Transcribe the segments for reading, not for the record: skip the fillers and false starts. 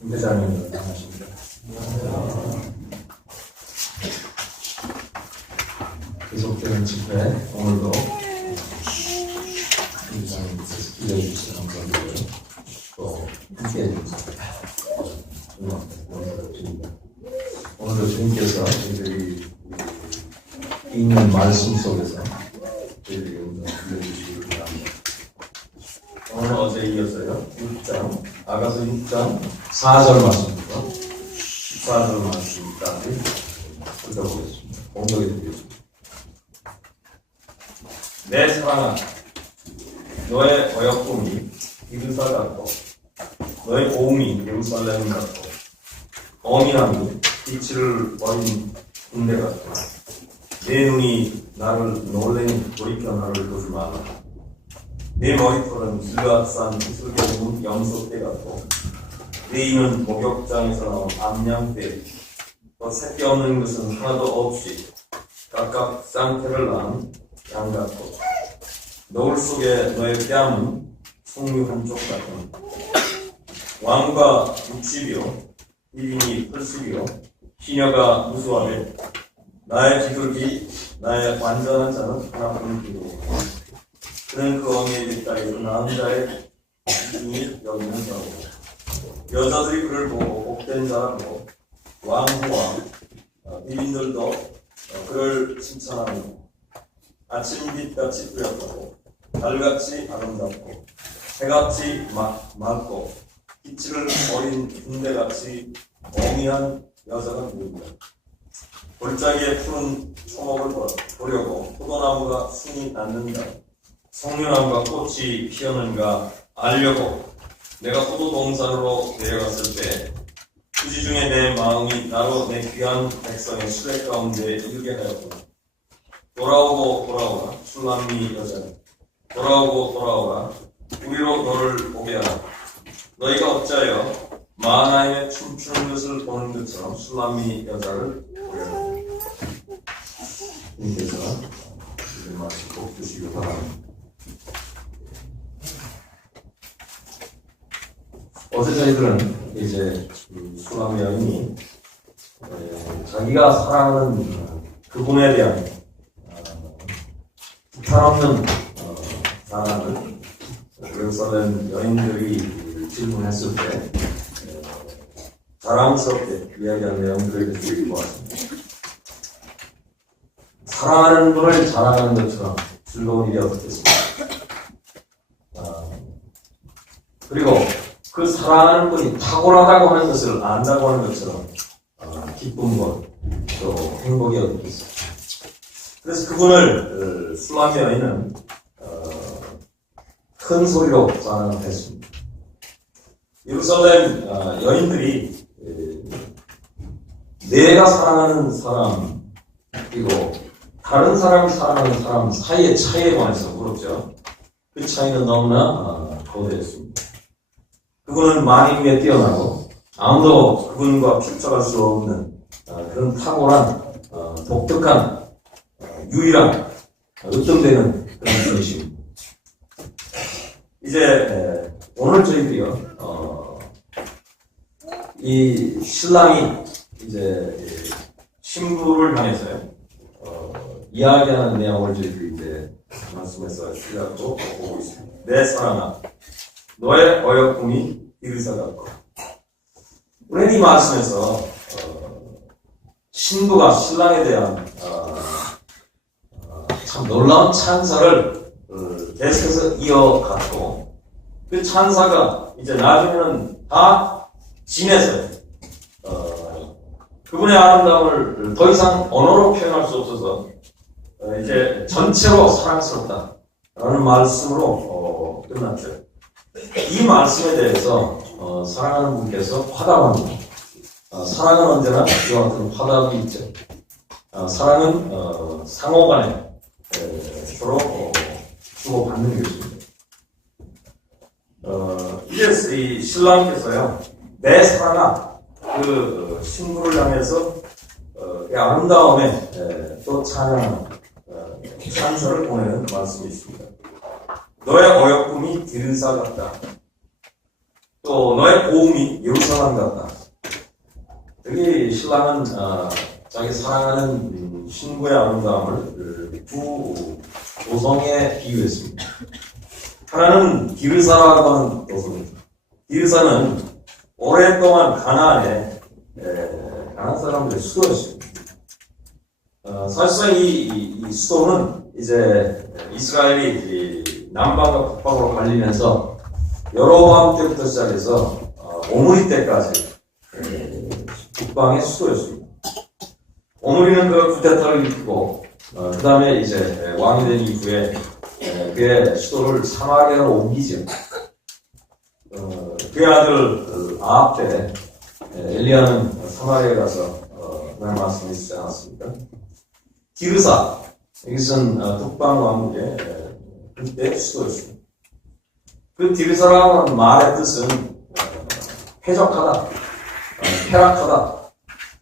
회장님 안녕하십니까. 계속되는 집회 오늘도 회장님께서 기대해 주셔서 감사드리고요. 또 함께해 주셔서 고맙습니다. 오늘도 주님께서 저희들이 읽는 말씀 속에서 저희들이 들려주시기 바랍니다. 오늘 어제 이어서요 6장 아가서 6장 4절 말씀부터 14절 말씀까지 읽어보겠습니다. 공독해 드리겠습니다. 내 사랑아, 너의 어여쁨이 이르사 같고 너의 고음이 예루살렘 같고 어미남이 빛을 버린 군대 같고 내 눈이 나를 놀래니 돌이켜 나를 보지 말라. 내 머리털은 길앗산 이슬개문 염소떼 같고 내 이는 목욕장에서 나온 암양떼 또 새끼 없는 것은 하나도 없이 각각 쌍태를 낳은 양 같고 노을 속에 너의 뺨은 송유 한쪽 같은 왕과 육십이요 일인이 80이요 시녀가 무수하되 나의 기둘기 나의 완전한 자는 하나뿐이고 그는 그 어미의 뒷다리로 낳은 자의 기준이 여기는 자고 여자들이 그를 보고 복된 자라고 왕후와 비인들도 그를 칭찬하며 아침빛같이 뿌옇고 달같이 아름답고 해같이 맑고 빛을 어린 군대같이 어미한 여자가 누구냐. 골짜기에 푸른 초목을 보려고 포도나무가 순이 났는가 석류나무가 꽃이 피었는가 알려고 내가 포도동산으로 내려갔을 때 휴지 중에 내 마음이 나로 내 귀한 백성의 수레 가운데 이르게 하였구나. 돌아오고 돌아오라 술람미 여자는 돌아오고 돌아오라 우리로 너를 보게 하라. 너희가 어찌하여 마하나임에 춤추는 것을 보는 것처럼 술람미 여자를 보려라. 님께서 이 말씀 꼭 주시기 바랍니다. 어제 저희들은 이제 술람미 여인이 자기가 사랑하는 그분에 대한 부탄없는 사랑을 예루살렘 여인들이 질문했을 때 자랑스럽게 이야기한 내용들을 읽고 왔습니다. 사랑하는 분을 자랑하는 것처럼 즐거운 일이 없겠습니까? 그리고 그 사랑하는 분이 탁월하다고 하는 것을 안다고 하는 것처럼 기쁨과 또 행복이 없겠습니다. 그래서 그분을 술람미 여인은 큰 소리로 자랑했습니다. 예루살렘 여인들이 내가 사랑하는 사람 그리고 다른 사람이 사랑하는 사람 사이의 차이에 관해서 물었죠. 그 차이는 너무나 거대했습니다. 그분은 만인에 뛰어나고 아무도 그분과 필적할 수 없는 그런 탁월한 독특한 유일한 으뜸되는 그런 분이십니다. 이제 오늘 저희들이요 이 신랑이 이제 신부를 향해서요 이야기하는 내용을 저희들이 이제 말씀에서 시작도 보고 있습니다. 내 사랑아, 너의 어여쁨이 이르사 같고. 우리는 이 말씀에서 신부가 신랑에 대한 참 놀라운 찬사를 계속해서 이어갔고 그 찬사가 이제 나중에는 다 진해서 그분의 아름다움을 더 이상 언어로 표현할 수 없어서 이제 전체로 사랑스럽다라는 말씀으로 끝났죠. 이 말씀에 대해서 사랑하는 분께서 화답합니다. 사랑은 언제나 이와 같은 화답이 있죠. 사랑은 상호간에 서로 주고받는 것입니다. 이제 이 신랑께서요 내 사랑아 그 신부를 향해서 아름다움에 또 찬양하는 찬사를 보내는 말씀이 있습니다. 너의 어여쁨이 디르사 같다. 또 너의 고음이 예루살렘 같다. 여기 신랑은 자기 사랑하는 신부의 아름다움을 두 도성에 비유했습니다. 하나는 디르사라고 하는 도성입니다. 디르사는 오랫동안 가나안 사람들의 수도였습니다. 사실상 이 수도는 이제 이스라엘이 남방과 북방으로 갈리면서 여로보암 때부터 시작해서 오므리 때까지 북방의 수도였습니다. 오므리는 그 쿠데타를 일으키고 그 다음에 이제 왕이 된 이후에 그의 수도를 사마리아로 옮기죠. 그의 아들 아합 때 엘리야는 사마리아에 가서 하나님 말씀이 있지 않았습니까? 디르사, 여기서는 북방 왕국의 그때 수도였습니다. 그 디르사라는 말의 뜻은 쾌적하다, 쾌락하다,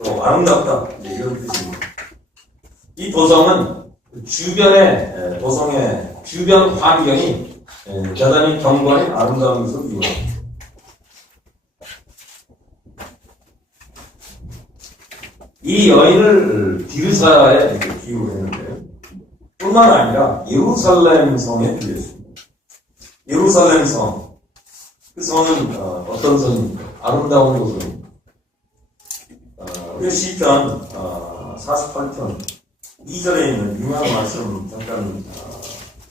또 아름답다, 이런 뜻입니다. 이 도성은 도성의 주변 환경이 대단히 경관이 아름다운 것으로 유명합니다. 이 여인을 디르사에 이렇게 비유했는데요. 뿐만 아니라 예루살렘 성에 비유했습니다. 예루살렘 성. 그 성은 어떤 성입니까? 아름다운 도성입니다. 우리 시편 48편 2절에 있는 유명한 말씀 잠깐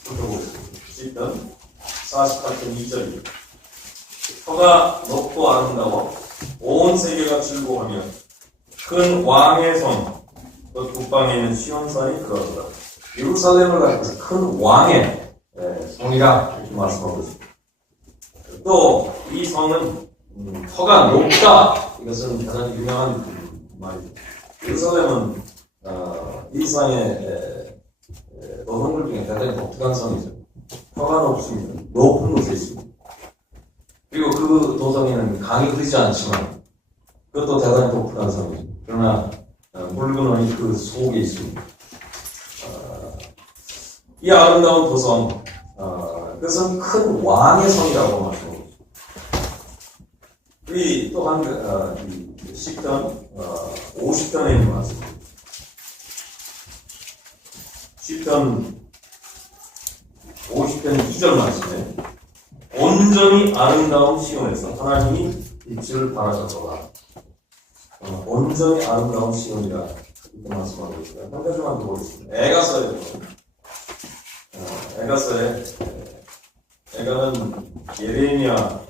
살펴보겠습니다. 시편 48편 2절입니다. 터가 높고 아름다워 온 세계가 즐거워하며 큰 왕의 성, 또 북방에 있는 시온산이 그러하더라. 예루살렘을 가리켜서 큰 왕의 성이라 이렇게 말씀하고 있습니다. 또 이 성은 터가 높다. 이것은 대단히 유명한 말입니다. 예루살렘은 이 세상의 도성들 중에 대단히 독특한 성이죠. 터가 높습니다. 높은 곳에 있습니다. 그리고 그 도성에는 강이 흐르지 않지만 그것도 대단히 독특한 성이죠. 그러나 물건이 그 속에 있습니다. 이 아름다운 도성, 그것은 큰 왕의 성이라고 말씀합니다. 우리 또한 시편 50편에 있는 말씀입니다. 시편 50편 2절 말씀에 온전히 아름다운 시온에서 하나님이 빛을 발하셨도다. 온전히 아름다운 시온이라 이렇게 말씀하고 있어요. 한 가지만 더 보겠습니다. 에가는 예레미야가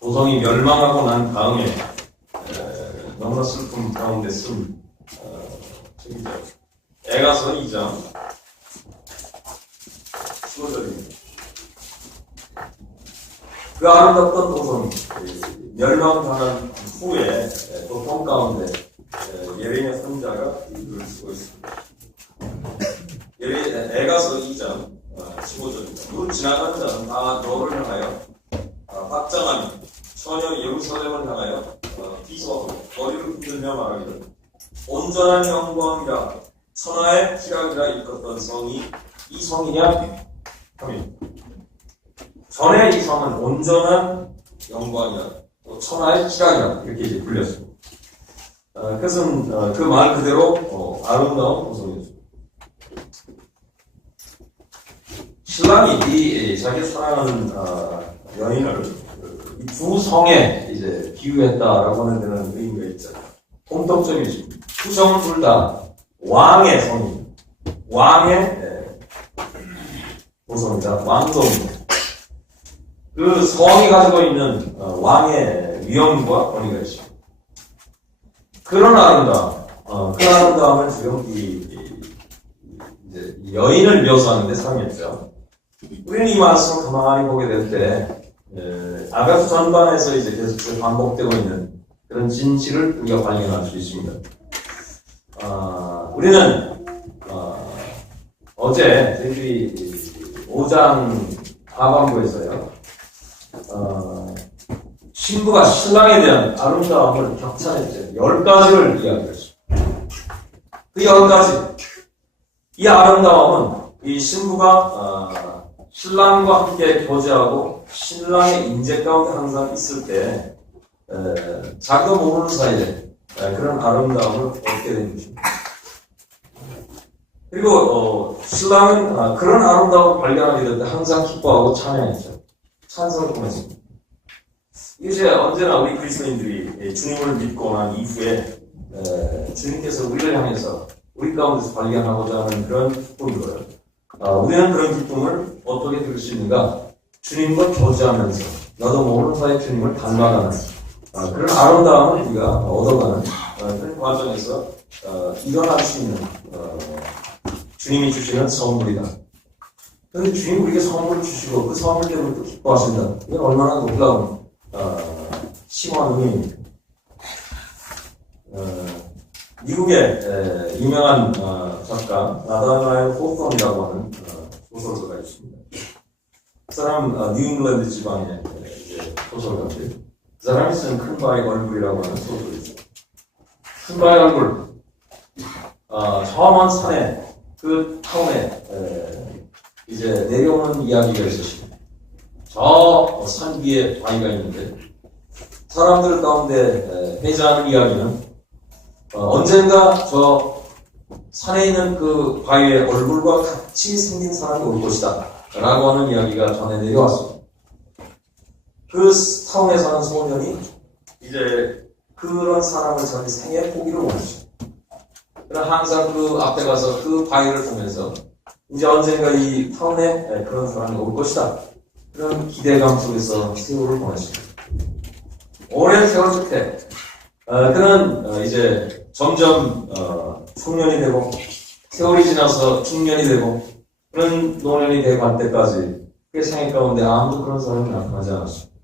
도성이 멸망하고 난 다음에 너무나 슬픔 가운데 쓴 책이죠. 에가서 2장 15절입니다. 그 아름답던 도성이 멸망당한 후에 고통 가운데 예레미야 선지자가 이글을 쓰고 있습니다. 에가서 2장 15절입니다. 눈 지나가는 자는 다 너를 향하여 박장하며 처녀 예루살렘을 향하여 비소하고 머리를 흔들며 말하기를 온전한 영광이라 천하의 희락이라 일컫던 성이 이 성이냐 하며 전에 이 성은 온전한 영광이라 또 천하의 희락이라 이렇게 이제 불렸습니다. 그것은 그 말 그대로 아름다운 도성이었습니다. 신랑이 자기 사랑하는 여인을 이 두 성에 이제 비유했다라고 하는 데는 의미가 있잖아요. 공통점이지. 두 성은 둘 다 왕의 성입니다. 왕의 도성이다. 왕도입니다. 그 성이 가지고 있는 왕의 위엄과 권위가 있습니다. 그런 아름다움, 그 아름다움을 지금 이제 여인을 묘사하는데 사용했죠. 우리는 이 말씀을 가만히 보게 될 때, 아가수 전반에서 이제 계속 반복되고 있는 그런 진실을 우리가 발견할 수 있습니다. 우리는, 어제 저희들이 5장 하반부에서요, 신부가 신랑에 대한 아름다움을 격찬했죠. 10가지를 이야기했습니다. 그 10가지. 이 아름다움은 이 신부가 신랑과 함께 교제하고 신랑의 임재 가운데 항상 있을 때 자기도 모르는 사이에 그런 아름다움을 얻게 되는 것입니다. 그리고 신랑은 그런 아름다움을 발견하게 될 때 항상 기뻐하고 찬양했죠. 찬송을 보냈습니다. 이것이 언제나 우리 그리스도인들이 주님을 믿고 난 이후에 주님께서 우리를 향해서 우리 가운데서 발견하고자 하는 그런 기쁨을 우리는 그런 기쁨을 어떻게 들을 수 있는가? 주님과 교제하면서 나도 모르는 사이에 주님을 닮아가는 그런 아름다움을 우리가 얻어가는 그런 과정에서 일어날 수 있는 주님이 주시는 선물이다. 그런데 주님 우리에게 선물을 주시고 그 선물 때문에 또 기뻐하신다. 이건 얼마나 놀라운 심오한 의미입니다. 미국의 유명한 작가 나다나엘 호톤이라고 하는 소설가가 있습니다. 그 사람 뉴잉글랜드 지방의 소설가인데 그 사람이 쓴 큰 바의 얼굴이라고 하는 소설이죠. 큰 바의 얼굴 저 먼 산에 그 타운에 이제 내려오는 이야기가 있었습니다. 저 산 위에 바위가 있는데 사람들 가운데 회자하는 이야기는 언젠가 저 산에 있는 그 바위의 얼굴과 같이 생긴 사람이 올 것이다 라고 하는 이야기가 전해 내려왔습니다. 그 타운에 사는 소년이 이제 그런 사람을 자기 생애 포기를 원했습니다. 그러나 항상 그 앞에 가서 그 바위를 보면서 이제 언젠가 이 타운에 그런 사람이 올 것이다. 그런 기대감 속에서 세월을 보냈습니다. 오랜 세월 끝에 그는 이제 점점 청년이 되고 세월이 지나서 중년이 되고 그런 노년이 되갈 때까지 그의 생애 가운데 아무도 그런 사람이 나타나지 않았습니다.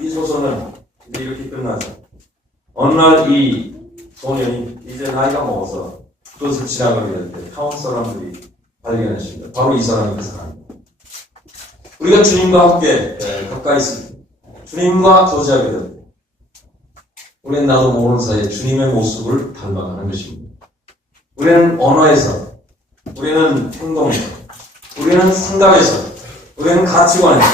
이 소설은 이렇게 끝나죠. 어느 날 이 소년이 이제 나이가 먹어서 그것을 지나가게 될 때 타운 사람들이 발견했습니다. 바로 이 사람이 그 사람입니다. 우리가 주님과 함께 가까이 있을 때 주님과 교제하게 될 때 우리는 나도 모르는 사이에 주님의 모습을 닮아가는 것입니다. 우리는 언어에서, 우리는 행동에서, 우리는 생각에서, 우리는 가치관에서,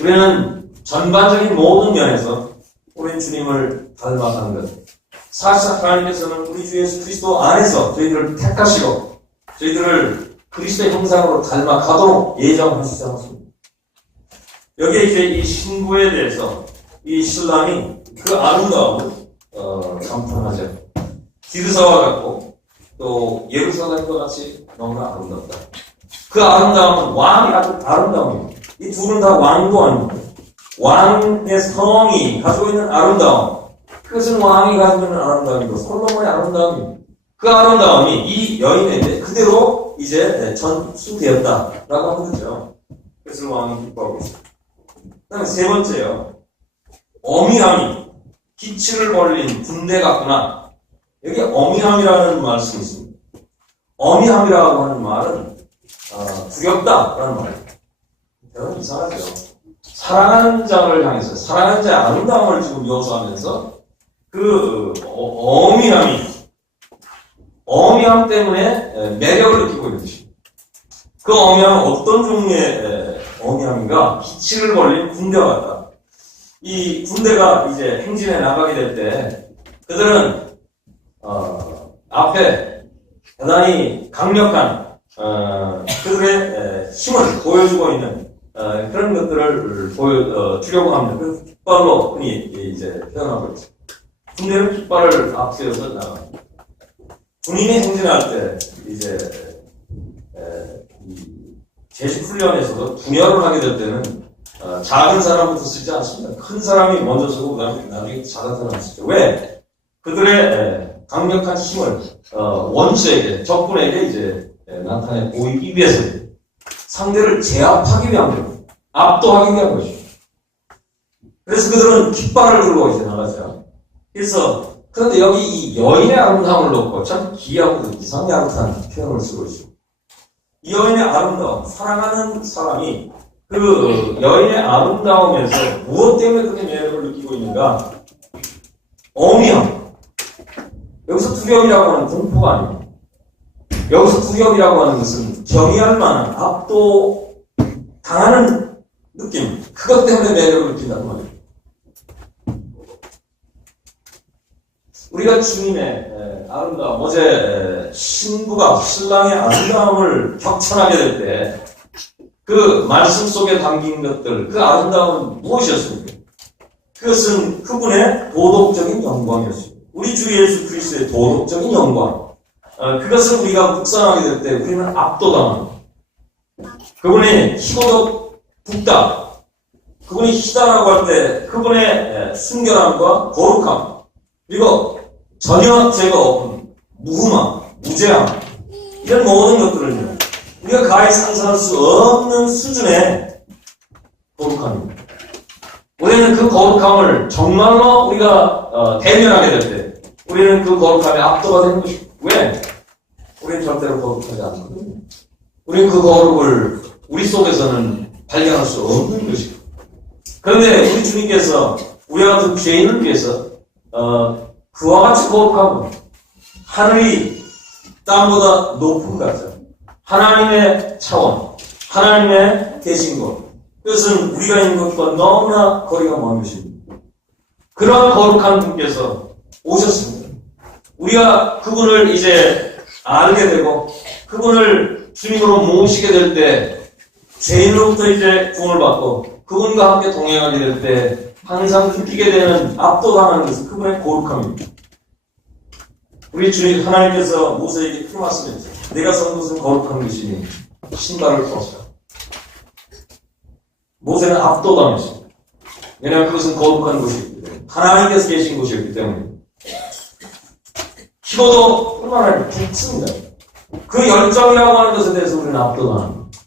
우리는 전반적인 모든 면에서 우리는 주님을 닮아가는 것. 사실상 하나님께서는 우리 주 예수 그리스도 안에서 저희들을 택하시고 저희들을 그리스도의 형상으로 닮아가도록 예정하시지 않습니다. 여기에 이제 이 신부에 대해서 이 신랑이 그 아름다움을 감탄하죠. 디르사와 같고 또 예루살렘과 같이 너무나 아름답다. 그 아름다움은 왕이 아주 아름다움입니다. 이 둘은 다 왕도 아닙니다. 왕의 성이 가지고 있는 아름다움, 그것은 왕이 가지고 있는 아름다움이고 솔로몬의 아름다움입니다. 그 아름다움이 이 여인에게 그대로 이제 전수되었다라고 하는 거죠. 그래서 왕이 기뻐하고 있습니다. 그 다음에 세 번째요. 어미함이 기치를 벌린 군대 같구나. 여기 어미함이라는 말씀이 있습니다. 어미함이라고 하는 말은 두렵다라는 말입니다. 여러분 이상하죠. 사랑하는 자를 향해서 사랑하는 자의 아름다움을 지금 묘사하면서 그 어미함 때문에 매력을 느끼고 있는 것입니다. 그 어미함은 어떤 종류의 어미함인가? 기치를 벌린 군대와 같다. 이 군대가 이제 행진에 나가게 될 때 그들은 앞에 대단히 강력한 그들의 힘을 보여주고 있는 그런 것들을 주려고 합니다. 그 깃발로 흔히 이제 표현하고 있죠. 군대는 깃발을 앞세워서 나갑니다. 군인이 행진할 때 이제 제식 훈련에서도 분열을 하게 될 때는 작은 사람부터 쓰지 않습니다. 큰 사람이 먼저 쓰고 그다음에 나중에 작은 사람이 쓰죠. 왜? 그들의 강력한 힘을 원수에게, 적군에게 이제 나타내 보이기 위해서 상대를 제압하기 위한 겁니다. 압도하기 위한 것입니다. 그래서 그들은 깃발을 들고 이제 나가죠. 그래서 그런데 여기 이 여인의 아름다움을 놓고 참 기이하고 이상한 표현을 쓰고 있습니다. 이 여인의 아름다움, 사랑하는 사람이 그 여인의 아름다움에서 무엇 때문에 그렇게 매력을 느끼고 있는가? 어미함. 여기서 두려움이라고 하는 공포가 아닙니다. 여기서 구협이라고 하는 것은 경이할 만한 압도당하는 느낌, 그것 때문에 매력을 느낀다는 말이에요. 우리가 주님의 아름다움, 어제 신부가 신랑의 아름다움을 격찬하게 될 때 그 말씀 속에 담긴 것들, 그 아름다움은 무엇이었습니까? 그것은 그분의 도덕적인 영광이었습니다. 우리 주 예수 그리스도의 도덕적인 영광. 그것을 우리가 묵상하게 될 때 우리는 압도당합니다. 그분이 희고도 붓다. 그분이 희다라고 할 때 그분의 순결함과 거룩함, 그리고 전혀 죄가 없는 무흠함, 무죄함, 이런 모든 것들을 우리가 가히 상상할 수 없는 수준의 거룩함입니다. 우리는 그 거룩함을 정말로 우리가 대면하게 될 때 우리는 그 거룩함에 압도가 되는 것입니다. 왜? 우리는 절대로 거룩하지 않거든요. 우리는 그 거룩을 우리 속에서는 발견할 수 없는 것입니다. 그런데 우리 주님께서 우리와 같은 죄인을 위해서 그와 같이 거룩함은 하늘이 땅보다 높은 가죠. 하나님의 차원, 하나님의 계신 것, 그것은 우리가 있는 것과 너무나 거리가 먼 것입니다. 그런 거룩한 분께서 오셨습니다. 우리가 그분을 이제 알게 되고 그분을 주님으로 모시게 될 때 죄인으로부터 이제 구원을 받고 그분과 함께 동행하게 될 때 항상 느끼게 되는 압도당하는 것은 그분의 거룩함입니다. 우리 주님 하나님께서 모세에게 이렇게 말씀했죠. 내가 선 것은 거룩한 것이니 신발을 벗어라. 모세는 압도당했습니다. 왜냐하면 그것은 거룩한 곳이기 때문에 하나님께서 계신 곳이었기 때문에. 기도도 얼마나 깊습니다. 그 열정이라고 하는 것에 대해서 우리는 압도당합니다.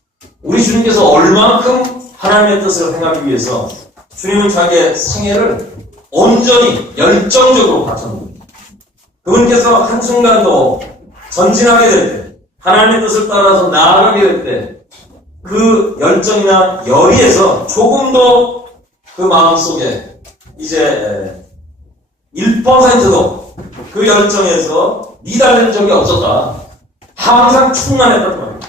우리 주님께서 얼만큼 하나님의 뜻을 행하기 위해서 주님은 자기의 생애를 온전히 열정적으로 바쳤습니다. 그분께서 한순간도 전진하게 될 때, 하나님의 뜻을 따라서 나아가게 될 때, 그 열정이나 열의에서 조금도 그 마음속에 이제 1%도 그 열정에서 미달된 적이 없었다. 항상 충만했단 말이에요.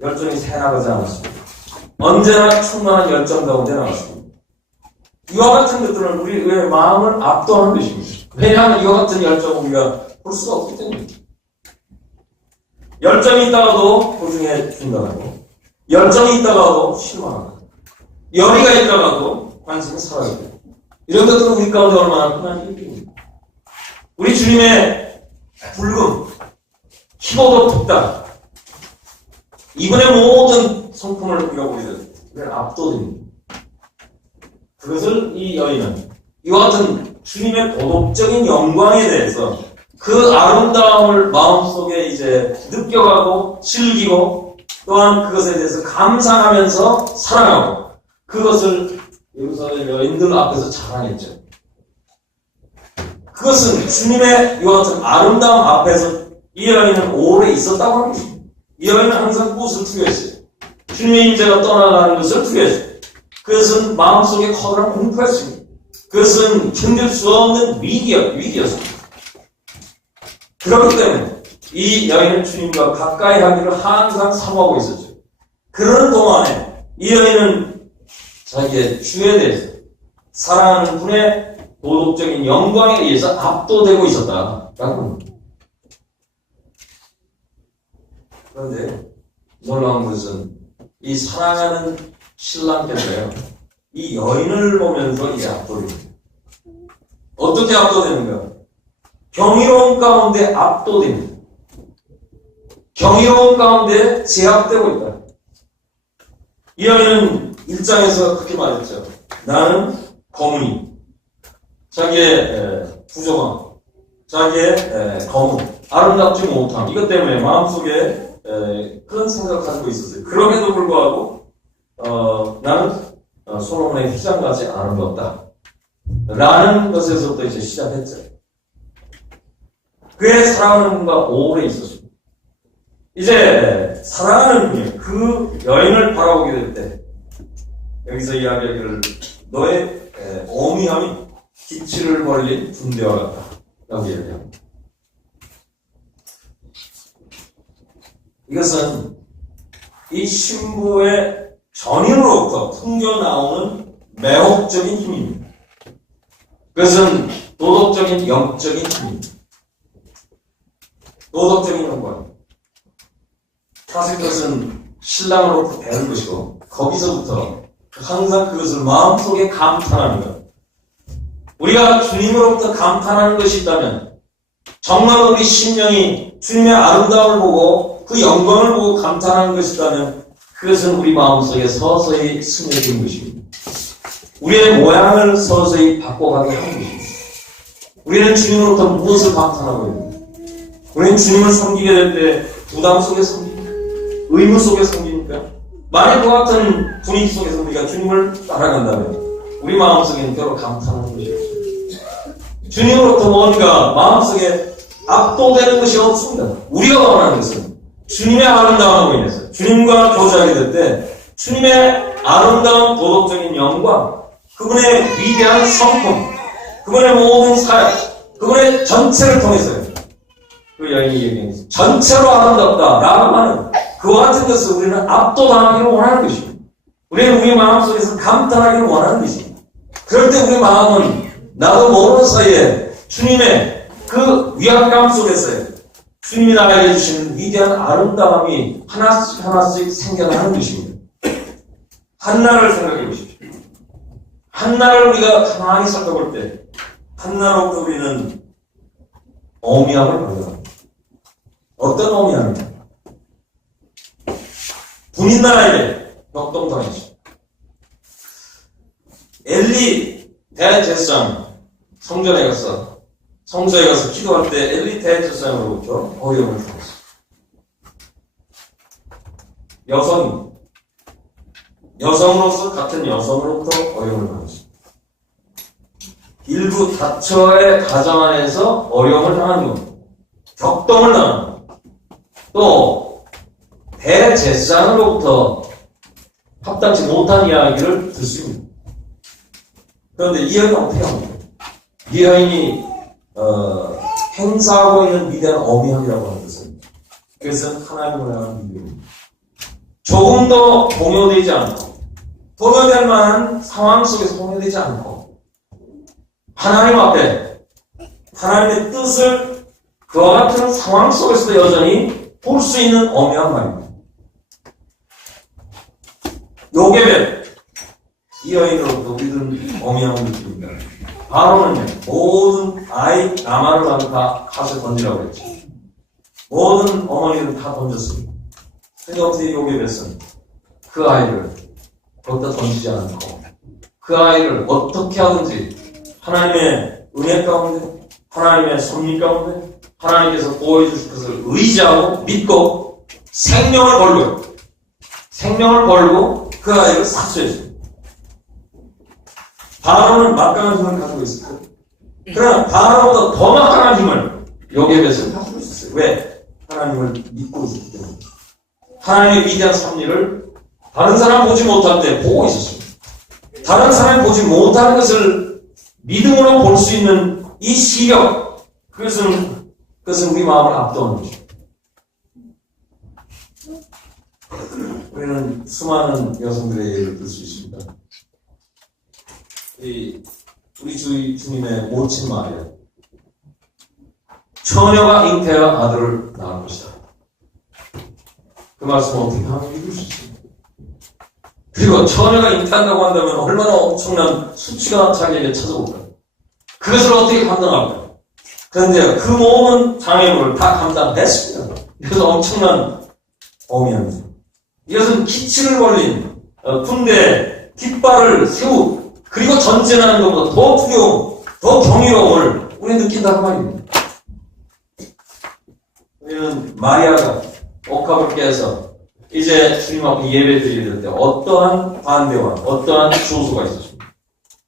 열정이 새나가지 않았습니다. 언제나 충만한 열정 가운데 나왔습니다. 이와 같은 것들은 우리의 마음을 압도하는 것입니다. 왜냐하면 이와 같은 열정을 우리가 볼 수가 없기 때문입니다. 열정이 있다가도 보증해준다고 하고, 열정이 있다가도 실망하고, 열의가 있다가도 관심이 사라지고, 이런 것들은 우리 가운데 얼마나 흔한 일입니다. 우리 주님의 붉음, 키보드 붓다, 이분의 모든 성품을 우리가 보이는 압도됩니다. 그것을 이 여인은 이와 같은 주님의 도덕적인 영광에 대해서 그 아름다움을 마음속에 이제 느껴가고 즐기고 또한 그것에 대해서 감상하면서 사랑하고 그것을 예루살렘 여인들 앞에서 자랑했죠. 그것은 주님의 이와 같은 아름다움 앞에서 이 여인은 오래 있었다고 하는 것입니다. 이 여인은 항상 무엇을 투여했어요? 주님의 임재가 떠나가는 것을 투여했어요. 그것은 마음속에 커다란 공포였습니다. 그것은 견딜 수 없는 위기였습니다. 그렇기 때문에 이 여인은 주님과 가까이 하기를 항상 사모하고 있었죠. 그러는 동안에 이 여인은 자기의 주에 대해서 사랑하는 분의 도덕적인 영광에 의해서 압도되고 있었다라고 합니다. 그런데 놀라운 것은 이 사랑하는 신랑께서요, 이 여인을 보면서 이제 압도됩니다. 어떻게 압도되는가? 경이로움 가운데 압도됩니다. 경이로움 가운데 제압되고 있다. 이 여인은 1장에서 그렇게 말했죠. 나는 거문이, 자기의 부정함, 자기의 거문, 아름답지 못함, 이것 때문에 마음속에 그런 생각을 가지고 있었어요. 그럼에도 불구하고 나는 솔로몬의 휘장같이 아름답다 라는 것에서부터 이제 시작했죠. 그의 사랑하는 분과 오래 있었습니다. 이제 사랑하는 분이 그 여인을 바라보게 될 때 여기서 이야기하기를 너의 오미함이 기치를 벌린 군대와 같다 라고 이야기합니다. 이것은 이 신부의 전인으로부터 풍겨 나오는 매혹적인 힘입니다. 그것은 도덕적인 영적인 힘입니다. 도덕적인 영광. 사실 그것은 신랑으로부터 배운 것이고 거기서부터 항상 그것을 마음속에 감탄하는 것. 우리가 주님으로부터 감탄하는 것이 있다면 정말 우리 심령이 주님의 아름다움을 보고 그 영광을 보고 감탄하는 것이 있다면 그것은 우리 마음속에 서서히 스며든 것입니다. 우리의 모양을 서서히 바꿔가게 하는 것입니다. 우리는 주님으로부터 무엇을 감탄하고 있는가? 우리는 주님을 섬기게 될 때 부담 속에 섬깁니까? 의무 속에 섬깁니까? 만약 그 같은 분위기 속에서 우리가 주님을 따라간다면 우리 마음속에는 별로 감탄하는 것이 없습니다. 주님으로부터 뭔가 마음속에 압도되는 것이 없습니다. 우리가 원하는 것은 주님의 아름다움으로 인해서 주님과 교제하게 될 때 주님의 아름다운 도덕적인 영광, 그분의 위대한 성품, 그분의 모든 사역, 그분의 전체를 통해서요. 그 여인이 얘기했습니다. 전체로 아름답다라고 하는 그와 같은 것을 우리는 압도당하기를 원하는 것입니다. 우리는 우리 마음속에서 감탄하기를 원하는 것입니다. 그럴 때 우리 마음은 나도 모르는 사이에 주님의 그 위압감 속에서요. 주님이 나에게 주시는 위대한 아름다움이 하나씩 하나씩 생겨나는 것입니다. 한나를 생각해 보십시오. 한나를 우리가 가만히 살펴볼 때 한나로부터 우리는 어미함을 발견합니다. 어떤 어미함입니까? 분인나라에게 격동당했죠. 엘리 대제사장 성전에 가서 성소에 가서 기도할 때 엘리 대제사장으로부터 어려움을 당했습니다. 여성으로서 같은 여성으로부터 어려움을 당했습니다. 일부 다처의 가정 안에서 어려움을 당하는 겁니다. 격동을 당하는 겁니다. 또 대제사장으로부터 합당치 못한 이야기를 듣습니다. 그런데 이 여인은 어떻게 합니까? 이 여인이 행사하고 있는 위대한 어미함이라고 하는 것은 그것은 하나님을 향한 믿음입니다. 조금 더 동요되지 않고 동요될 만한 상황 속에서 동요되지 않고 하나님 앞에 하나님의 뜻을 그와 같은 상황 속에서도 여전히 볼 수 있는 어미한 말입니다. 요게벳 이 여인으로부터 우리들은 어미함을 느낍니다. 바로는 모든 아이 나마를 다 가서 던지라고 했죠. 모든 어머니들은 다 던졌습니다. 근데 어떻게 요게벳은 그 아이를 거기다 던지지 않고 그 아이를 어떻게 하든지 하나님의 은혜 가운데 하나님의 섭리 가운데 하나님께서 보여주실 것을 의지하고 믿고 생명을 걸고 그 아이를 삭수했습니다. 바로는 막강한 힘을 가지고 있을 거예요. 그러나 바로보다 더 막강한 힘을 요게벳은 가지고 있었어요. 왜? 하나님을 믿고 있었기 때문에. 하나님의 위대한 섭리를 다른 사람 보지 못할 때 보고 있었습니다. 다른 사람이 보지 못하는 것을 믿음으로 볼 수 있는 이 시력, 그것은 우리 마음을 압도하는 것입니다. 우리는 수많은 여성들의 예를 들 수 있습니다. 우리 주님의 모친 마리아, 처녀가 잉태한 아들을 낳을 것이다. 그 말씀을 어떻게 하면 믿을 수 있습니까? 그리고 처녀가 잉태한다고 한다면 얼마나 엄청난 수치가 자기에게 찾아올까? 그것을 어떻게 감당할까? 그런데 그 모든 장애물을 다 감당했습니다. 그래서 엄청난 어미합니다. 이것은 기치를 벌린 군대 깃발을 세우 그리고 전진하는 것보다 더 두려움, 더 경이로움을 우리 느낀다는 말입니다. 우리는 마리아가 옥합을 깨서 이제 주님 앞에 예배 드릴 때 어떠한 반대와 어떠한 조소가 있었습니다.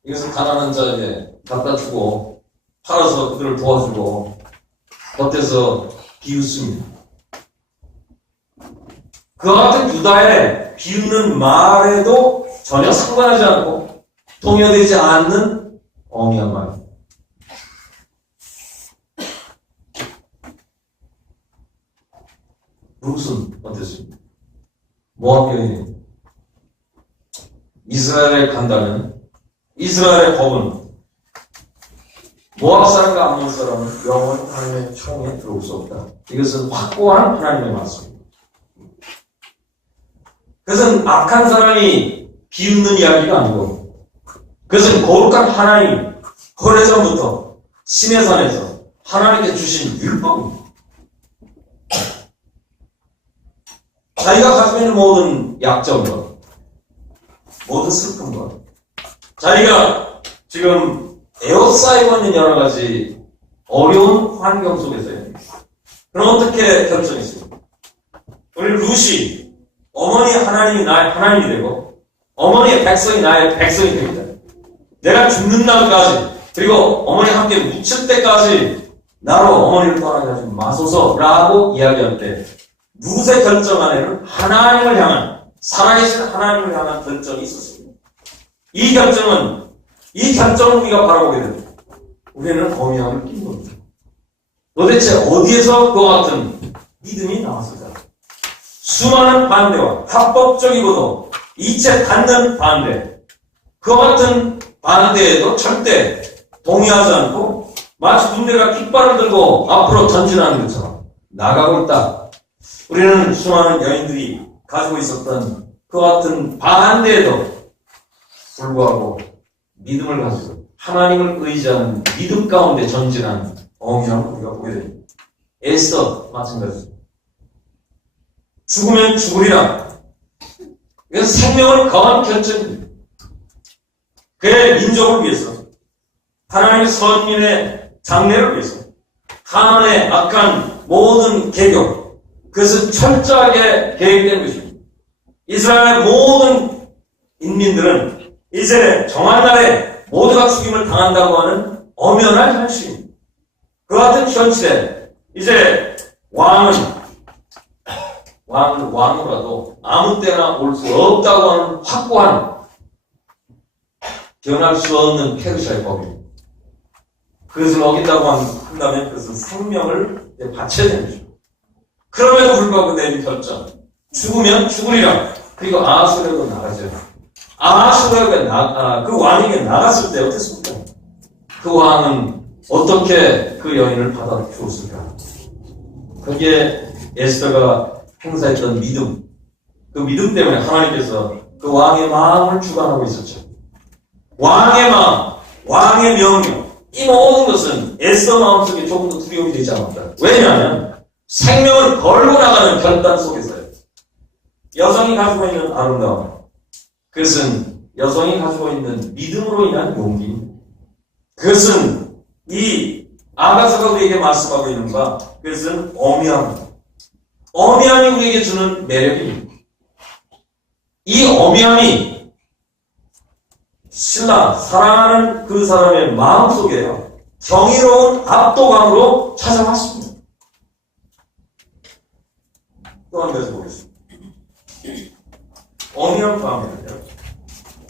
이것을 가난한 자에게 갖다 주고 팔아서 그들을 도와주고 겉에서 비웃습니다. 그와 같은 유다의 비웃는 말에도 전혀 상관하지 않고 동요되지 않는 어미한 말입니다. 룻은 어땠습니까? 모압 여인이 이스라엘에 간다면 이스라엘의 법은 모압 사람과 암몬 사람은 영원히 하나님의 총에 들어올 수 없다. 이것은 확고한 하나님의 말씀입니다. 그것은 악한 사람이 비웃는 이야기가 아니고 그것은 거룩한 하나님 오래전부터 시내산에서 하나님께 주신 율법입니다. 자기가 가지고 있는 모든 약점과 모든 슬픔과 자기가 지금 에워싸이고 있는 여러 가지 어려운 환경 속에서요. 그럼 어떻게 결정했습니까? 우리 룻이 어머니 하나님이 나의 하나님이 되고 어머니의 백성이 나의 백성이 됩니다. 내가 죽는 날까지 그리고 어머니 함께 묻힐 때까지 나로 어머니를 떠나게 하지 마소서라고 이야기할 때 룻의 결정 안에는 하나님을 향한 살아계신 하나님을 향한 결정이 있었습니다. 이 결정을 우리가 바라보게 됩니다. 우리는 어미함을 낀 겁니다. 도대체 어디에서 그와 같은 믿음이 나왔을까? 수많은 반대와 합법적이고도 이체 닿는 반대, 그와 같은 반대에도 절대 동의하지 않고 마치 군대가 깃발을 들고 앞으로 전진하는 것처럼 나가고 있다. 우리는 수많은 여인들이 가지고 있었던 그와 같은 반대에도 불구하고 믿음을 가지고 하나님을 의지하는 믿음 가운데 전진하는 어미함을 우리가 보게 됩니다. 에스더 마찬가지입니다. 죽으면 죽으리라. 이건 생명을 거한 결정입니다. 그의 민족을 위해서 하나님의 선민의 장래를 위해서 하나님의 악한 모든 계교 그것은 철저하게 계획된 것입니다. 이스라엘의 모든 인민들은 이제 정한 날에 모두가 죽임을 당한다고 하는 엄연한 현실입니다. 그 같은 현실에 이제 왕으로라도 아무 때나 올 수 없다고 하는 확고한 변할 수 없는 페르시아의 법입니다. 그것을 어긴다고 한다면 그것은 생명을 바쳐야 되는 것입니다. 그럼에도 불구하고 내린 결정 죽으면 죽으리라. 그리고 아수르로 나가죠. 아수르가 그 왕에게 나갔을 때 어땠습니까? 그 왕은 어떻게 그 여인을 받아주었을까? 거기에 에스더가 행사했던 믿음, 그 믿음 때문에 하나님께서 그 왕의 마음을 주관하고 있었죠. 왕의 마음, 왕의 명령, 이 모든 것은 에스더 마음속에 조금 더 두려움이 되지 않았다. 왜냐하면 생명을 걸고 나가는 결단 속에서요. 여성이 가지고 있는 아름다움, 그것은 여성이 가지고 있는 믿음으로 인한 용기입니다. 그것은 이 아가서가 우리에게 말씀하고 있는 바, 그것은 어미함입니다. 어미함이 우리에게 주는 매력입니다. 이 어미함이 신랑, 사랑하는 그 사람의 마음속에요. 경이로운 압도감으로 찾아왔습니다. 또 한 가지 보겠습니다. 어미함 다음에는요.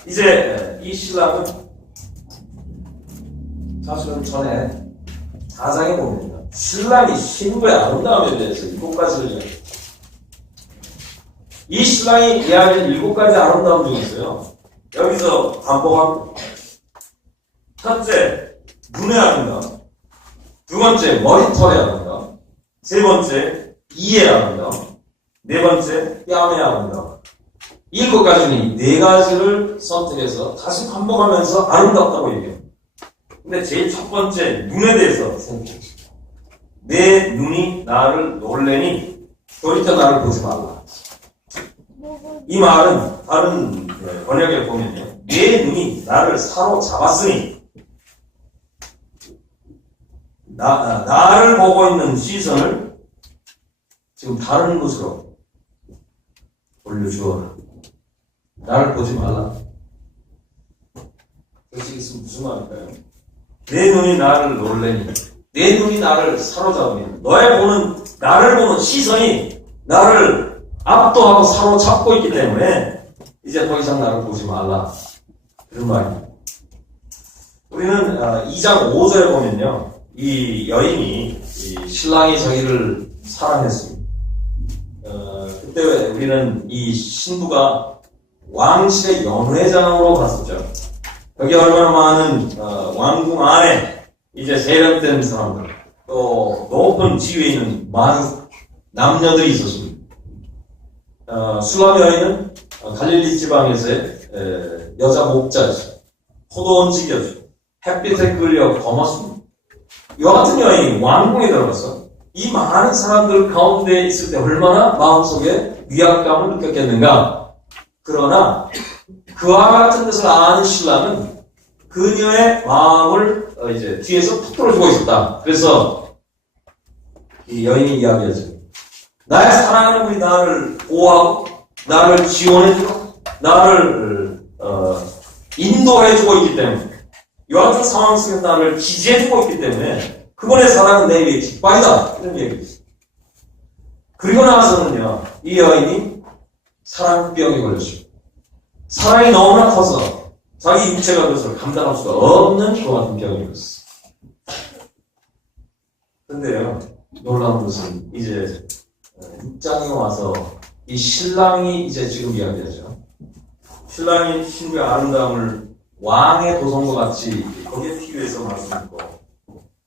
이제 이 신랑은 사실은 전에 4장에 보면요. 신랑이 신부의 아름다움에 대해서 7가지를 이 신랑이 이야기한 7가지 아름다움 중에서요. 여기서 반복합니다. 첫째, 눈의 아름다움. 두 번째, 머리털의 아름다움. 세 번째, 이의 아름다움. 네 번째, 뺨의 아름다움. 7가지는 4가지를 선택해서 다시 반복하면서 아름답다고 얘기해요. 근데 제일 첫 번째, 눈에 대해서 생각해보십시오. 내 눈이 나를 놀래니 돌이켜 나를 보지 말라. 이 말은 다른 번역에 보면요. 내 눈이 나를 사로잡았으니 나를 보고 있는 시선을 지금 다른 곳으로 올려주어라. 나를 보지 말라. 그것이 무슨 말일까요? 내 눈이 나를 놀래니 내 눈이 나를 사로잡으니 나를 보는 시선이 나를 압도하고 사로잡고 있기 때문에 이제 더 이상 나를 보지 말라. 그런 말입니다. 우리는 2장 5절에 보면요. 이 여인이 이 신랑이 자기를 사랑했습니다. 그때 우리는 이 신부가 왕실의 연회장으로 갔었죠. 여기 얼마나 많은 왕궁 안에 이제 세련된 사람들, 또 높은 지위에 있는 많은 남녀들이 있었습니다. 술람 여인은 갈릴리 지방에서의 여자 목자였어요. 포도원직이었어요. 햇빛에 끌려 검었습니다. 이와 같은 여인이 왕궁에 들어가서 이 많은 사람들 가운데 있을 때 얼마나 마음속에 위압감을 느꼈겠는가. 그러나 그와 같은 것을 아는 신랑은 그녀의 마음을 이제 뒤에서 툭 들어주고 있었다. 그래서 이 여인이 이야기하죠. 나의 사랑하는 분이 나를 보호하고 나를 지원해주고 나를 인도해주고 있기 때문에 이와 같은 상황 속에서 나를 지지해주고 있기 때문에 그분의 사랑은 내 위에 깃발이다. 이런 얘기죠. 그리고 나서는요, 이 여인이 사랑병에 걸렸습니다. 사랑이 너무나 커서 자기 육체가 그것을 감당할 수가 없는 그 같은 병이 걸렸어요. 근데요, 놀라운 것은 이제 6장에 와서 이 신랑이 이제 지금 이야기하죠. 신랑이 신부의 아름다움을 왕의 도성과 같이 거기에 비유해서 말씀했고,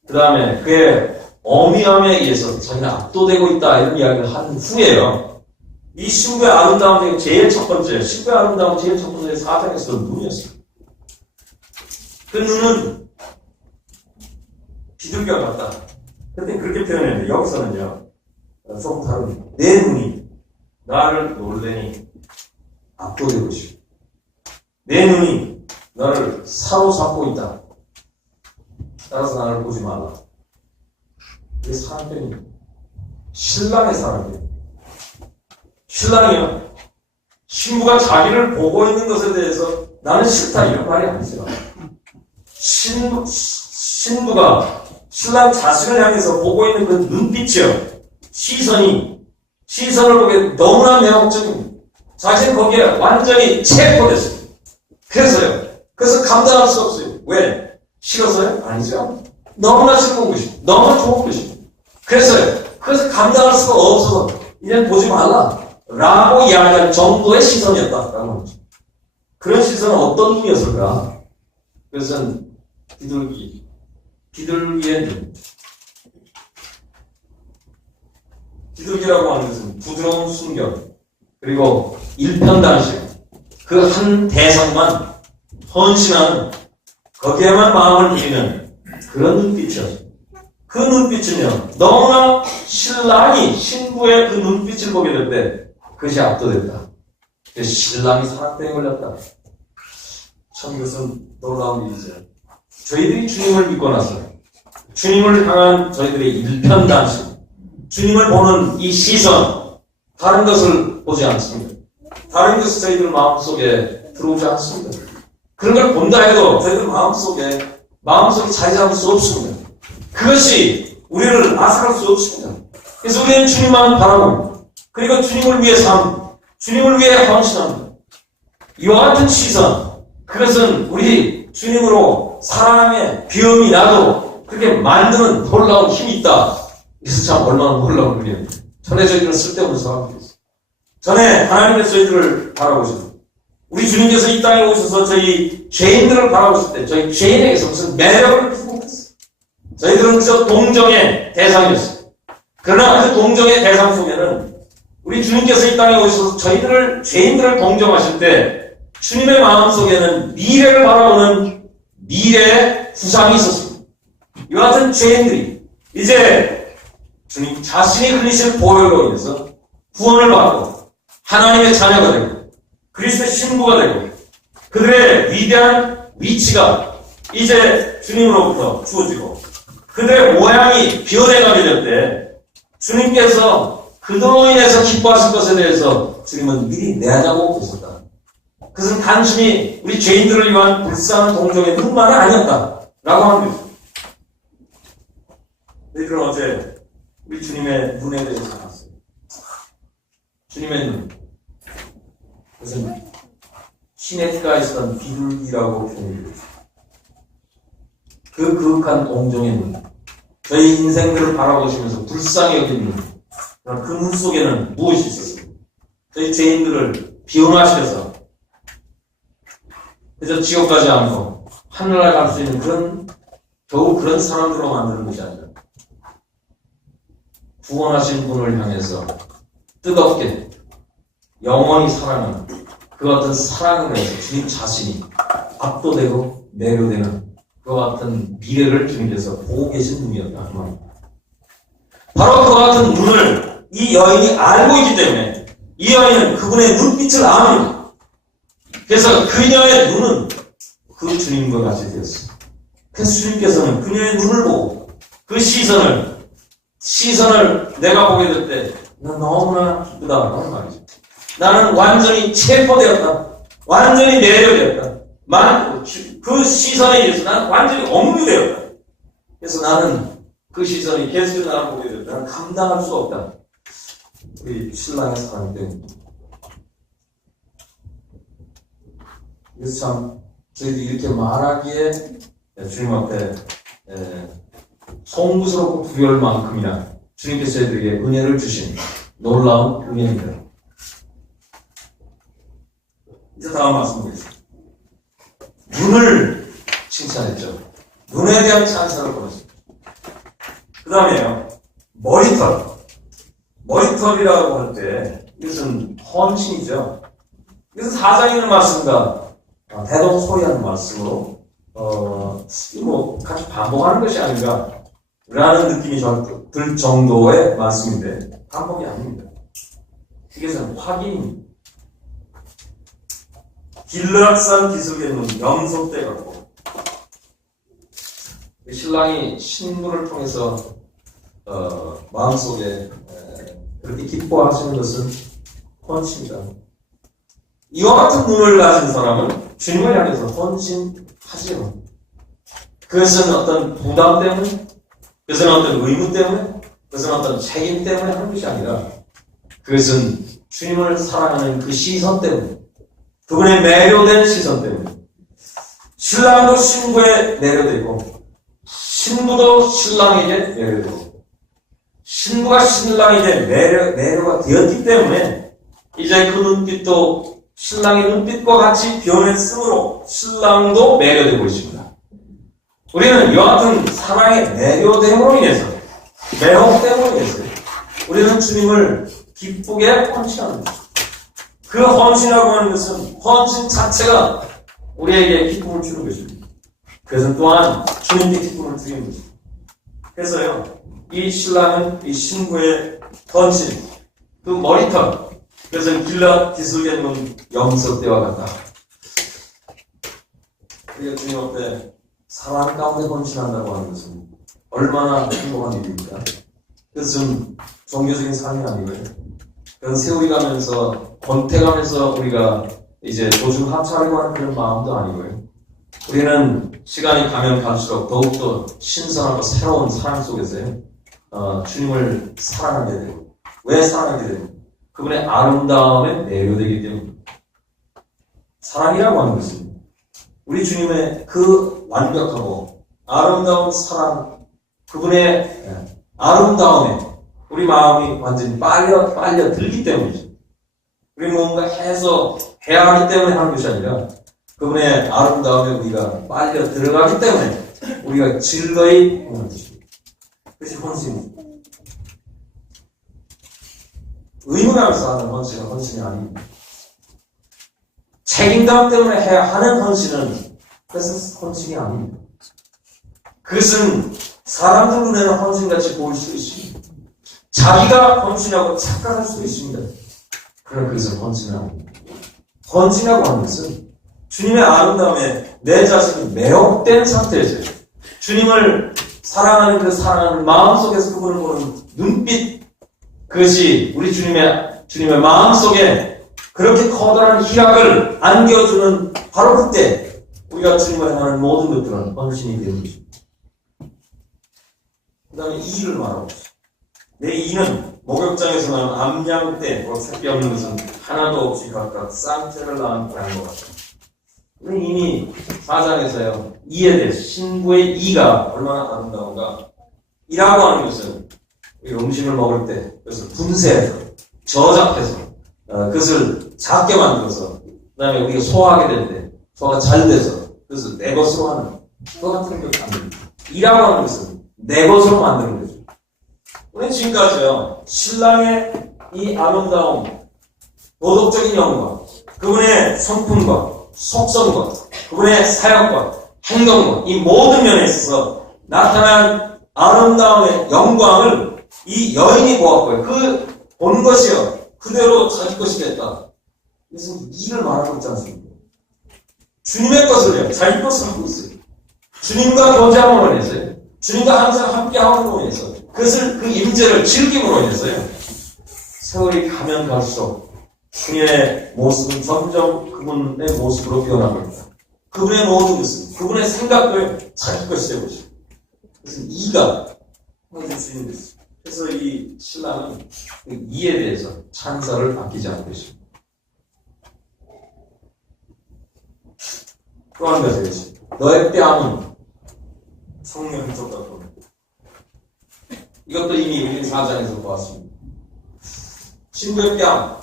그 다음에 그의 어미함에 의해서 자기는 압도되고 있다 이런 이야기를 한 후에요. 이 신부의 아름다움 중에 제일 첫 번째, 신부의 아름다움 제일 첫 번째 4장에서도 눈이었어요. 그 눈은 비둘기와 같다. 그때 그렇게 표현했는데 여기서는요, 조금 다른 내 눈이 나를 놀래니 압도되고 있어. 내 눈이 너를 사로잡고 있다. 따라서 나를 보지 말라. 이게 사랑병입니다. 신랑의 사랑병. 신랑이요. 신부가 자기를 보고 있는 것에 대해서 나는 싫다 이런 말이 아니죠. 신부가 신랑 자신을 향해서 보고 있는 그 눈빛이요. 시선을 보기에 너무나 매혹적입니다. 자신은 거기에 완전히 체포됐습니다. 그래서 감당할 수 없어요. 왜? 싫어서요? 아니죠. 너무나 싫은 것입니다. 너무나 좋은 것입니다. 그래서 감당할 수가 없어서 이젠 보지 말라 라고 이야기할 정도의 시선이었다라고 하죠. 그런 시선은 어떤 눈이었을까? 그것은 비둘기의 눈. 비둘기라고 하는 것은 부드러운 순경, 그리고 일편단심, 그 한 대상만 헌신하는, 거기에만 마음을 들이는 그런 눈빛이었어요. 그 눈빛은요, 너무나 신랑이 신부의 그 눈빛을 보게 될 때 그것이 압도됐다. 그래서 신랑이 사랑병에 걸렸다. 참 그것은 놀라운 일이죠. 저희들이 주님을 믿고 나서 주님을 향한 저희들의 일편단심, 주님을 보는 이 시선, 다른 것을 보지 않습니다. 다른 것이 저희들 마음속에 들어오지 않습니다. 그런 걸 본다 해도 저희들 마음속에 자리 잡을 수 없습니다. 그것이 우리를 앗아갈 수 없습니다. 그래서 우리는 주님만 바라봅니다. 그리고 주님을 위해 삽니다. 주님을 위해 헌신합니다. 이와 같은 시선, 그것은 우리 주님으로 사랑의 비움이 나도 그렇게 만드는 놀라운 힘이 있다. 그래서 참 얼마나 놀라운 일이에요. 전에 저희들은 쓸데없는 사람들이었어요. 전에 하나님께서 저희들을 바라보십니다. 우리 주님께서 이 땅에 오셔서 저희 죄인들을 바라보실 때 저희 죄인에게서 무슨 매력을 부각했어요. 저희들은 그저 동정의 대상이었어요. 그러나 그 동정의 대상 속에는 우리 주님께서 이 땅에 오셔서 죄인들을 동정하실 때 주님의 마음속에는 미래를 바라보는 미래의 구상이 있었습니다. 이와 같은 죄인들이 이제 주님 자신이 흘리신 보혈로 인해서 구원을 받고 하나님의 자녀가 되고 그리스도의 신부가 되고 그들의 위대한 위치가 이제 주님으로부터 주어지고 그들의 모양이 변해가게 될 때 주님께서 그들로 인해서 기뻐하실 것에 대해서 주님은 미리 내다보고 계셨다. 그것은 단순히 우리 죄인들을 위한 불쌍한 동정의 눈만은 아니었다라고 하는 거죠. 그럼 어제 우리 주님의 눈에 대해서 알았어요. 주님의 눈. 그것은 시내가에 있었던 비둘기라고 표현해요. 그 그윽한 동정의 눈. 저희 인생들을 바라보시면서 불쌍히 여기는 눈. 그 눈 속에는 무엇이 있었습니까? 저희 죄인들을 비운하셔서 그저 지옥 가지 않고 하늘나라에 갈 수 있는 겨우 그런 사람들로 만드는 것이 아니라 구원하신 분을 향해서 뜨겁게 영원히 사랑하는 그 같은 사랑을 해서 주님 자신이 압도되고 매료되는 그 같은 미래를 주님께서 보고 계신 분이었다. 바로 그 같은 눈을 이 여인이 알고 있기 때문에 이 여인은 그분의 눈빛을 압니다. 그래서 그녀의 눈은 그 주님과 같이 되었습니다. 그래서 주님께서는 그녀의 눈을 보고 그 시선을 내가 보게 될 때 난 너무나 기쁘다라는 말이죠. 나는 완전히 체포되었다. 완전히 매료되었다. 그 시선에 의해서 나는 완전히 억류되었다. 그래서 나는 그 시선이 계속 나를 보게 되었다. 나는 감당할 수 없다. 우리 신랑의 사랑 때문에. 그래서 참 저희도 이렇게 말하기에 주님 앞에 송구스럽고 부여할 만큼이나 주님께서 저희들에게 은혜를 주신 놀라운 은혜입니다. 이제 다음 말씀 보겠습니다. 눈을 칭찬했죠. 눈에 대한 찬사를 보냈습니다. 그 다음에요. 머리털이라고 할 때 이것은 헌신이죠. 이것은 사장에 있는 말씀과 대동소이하는 말씀으로 같이 반복하는 것이 아닌가 라는 느낌이 들 정도의 말씀인데 반복이 아닙니다. 이것은 확인입니다. 길르앗산 기슭에는 염소떼 같고 신랑이 신부를 통해서 마음속에 그렇게 기뻐하시는 것은 헌신이다. 이와 같은 눈을 가진 사람은 주님을 향해서 헌신하지요. 그것은 어떤 부담 때문에, 그것은 어떤 의무 때문에, 그것은 어떤 책임 때문에 하는 것이 아니라 그것은 주님을 사랑하는 그 시선 때문에, 그분의 매료된 시선 때문에 신랑도 신부에 매료되고 신부도 신랑에게 매료되고 신부가 신랑에게 매료가 되었기 때문에 이제 그 눈빛도 신랑의 눈빛과 같이 변했으므로 신랑도 매료되고 있습니다. 우리는 이와 같은 사랑의 매료됨으로 인해서 매혹됨으로 인해서 우리는 주님을 기쁘게 헌신하는 것입니다. 그 헌신이라고 하는 것은 헌신 자체가 우리에게 기쁨을 주는 것입니다. 그래서 또한 주님께 기쁨을 주는 것입니다. 그래서요, 이 신랑은 이 신부의 헌신, 그 머리털, 그것은 길르앗 기슭에 있는 염소떼와 같다. 우리가 주님 앞에 사랑 가운데 헌신한다고 하는 것은 얼마나 행복한 일입니까? 그것은 종교적인 삶이 아니고요. 그건 세월이 가면서 권태가면서 우리가 이제 조중 합차하려고 하는 그런 마음도 아니고요. 우리는 시간이 가면 갈수록 더욱더 신선하고 새로운 사랑 속에서요. 주님을 사랑하게 되고 왜 사랑하게 되고 그분의 아름다움에 매료되기 때문에 사랑이라고 하는 것은 우리 주님의 그 완벽하고 아름다운 사랑 그분의 아름다움에 우리 마음이 완전히 빨려 들기 때문이죠. 우리 뭔가 해야 하기 때문에 하는 것이 아니라 그분의 아름다움에 우리가 빨려 들어가기 때문에 우리가 즐거이 하는 것입니다. 그것이 헌신입니다. 의무감에서 하는 헌신은 헌신이 아닙니다. 책임감 때문에 해야 하는 헌신은 그것은 헌신이 아닙니다. 그것은 사람들 눈에는 헌신같이 보일 수 있습니다. 자기가 헌신하고 착각할 수도 있습니다. 그러나 그것은 헌신은 아닙니다. 헌신이라고 하는 것은 주님의 아름다움에 내 자신이 매혹된 상태에서 주님을 사랑하는 그 사랑하는 마음속에서 그분을 보는 눈빛 그것이 우리 주님의 마음속에 그렇게 커다란 희락을 안겨주는 바로 그때 우리가 주님을 향하는 모든 것들은 헌신이 되는 것입니다. 그 다음에 이를 말하고 있습니다. 내 이는 목욕장에서 나온 암양떼, 새끼 없는 것은 하나도 없이 각각 쌍떼를 낳은 고양이와 같다. 우리는 이미 4장에서요, 이에 대해 신부의 이가 얼마나 아름다운가. 이라고 하는 것은 우리 음식을 먹을 때, 그래서 분쇄해서, 저작해서, 그것을 작게 만들어서 그 다음에 우리가 소화하게 될 때 소화가 잘 돼서 그것을 내 것으로 하는 그와 같은 것 만듭니다. 일하고 하는 것은 내 것으로 만드는 거죠. 우리는 지금까지요 신랑의 이 아름다움, 도덕적인 영광, 그분의 성품과 속성과 그분의 사역과 행동과 이 모든 면에 있어서 나타난 아름다움의 영광을 이 여인이 보았고요. 그 본 것이요 그대로 자기 것이 됐다. 이것은 일을 말하고 있지 않습니까? 주님의 것을요 자기 것을 하고 있어요. 주님과 교제함으로 인해서요. 주님과 항상 함께함으로 인해서 그것을 그 임재를 즐김으로 인해서요. 세월이 가면 갈수록 그의 모습은 점점 그분의 모습으로 변하고 있다. 그분의 모든 것은 그분의 생각을 자기 것이 되고 있어요. 그래서 이가 해줄 수 있는 것이죠. 그래서 이 신랑은 그 이에 대해서 찬사를 아끼지 않고 있습니다. 또 한 가지 있습니다. 너의 뺨은 성령 한쪽 같고 이것도 이미 우리 4장에서 보았습니다. 신부의 뺨,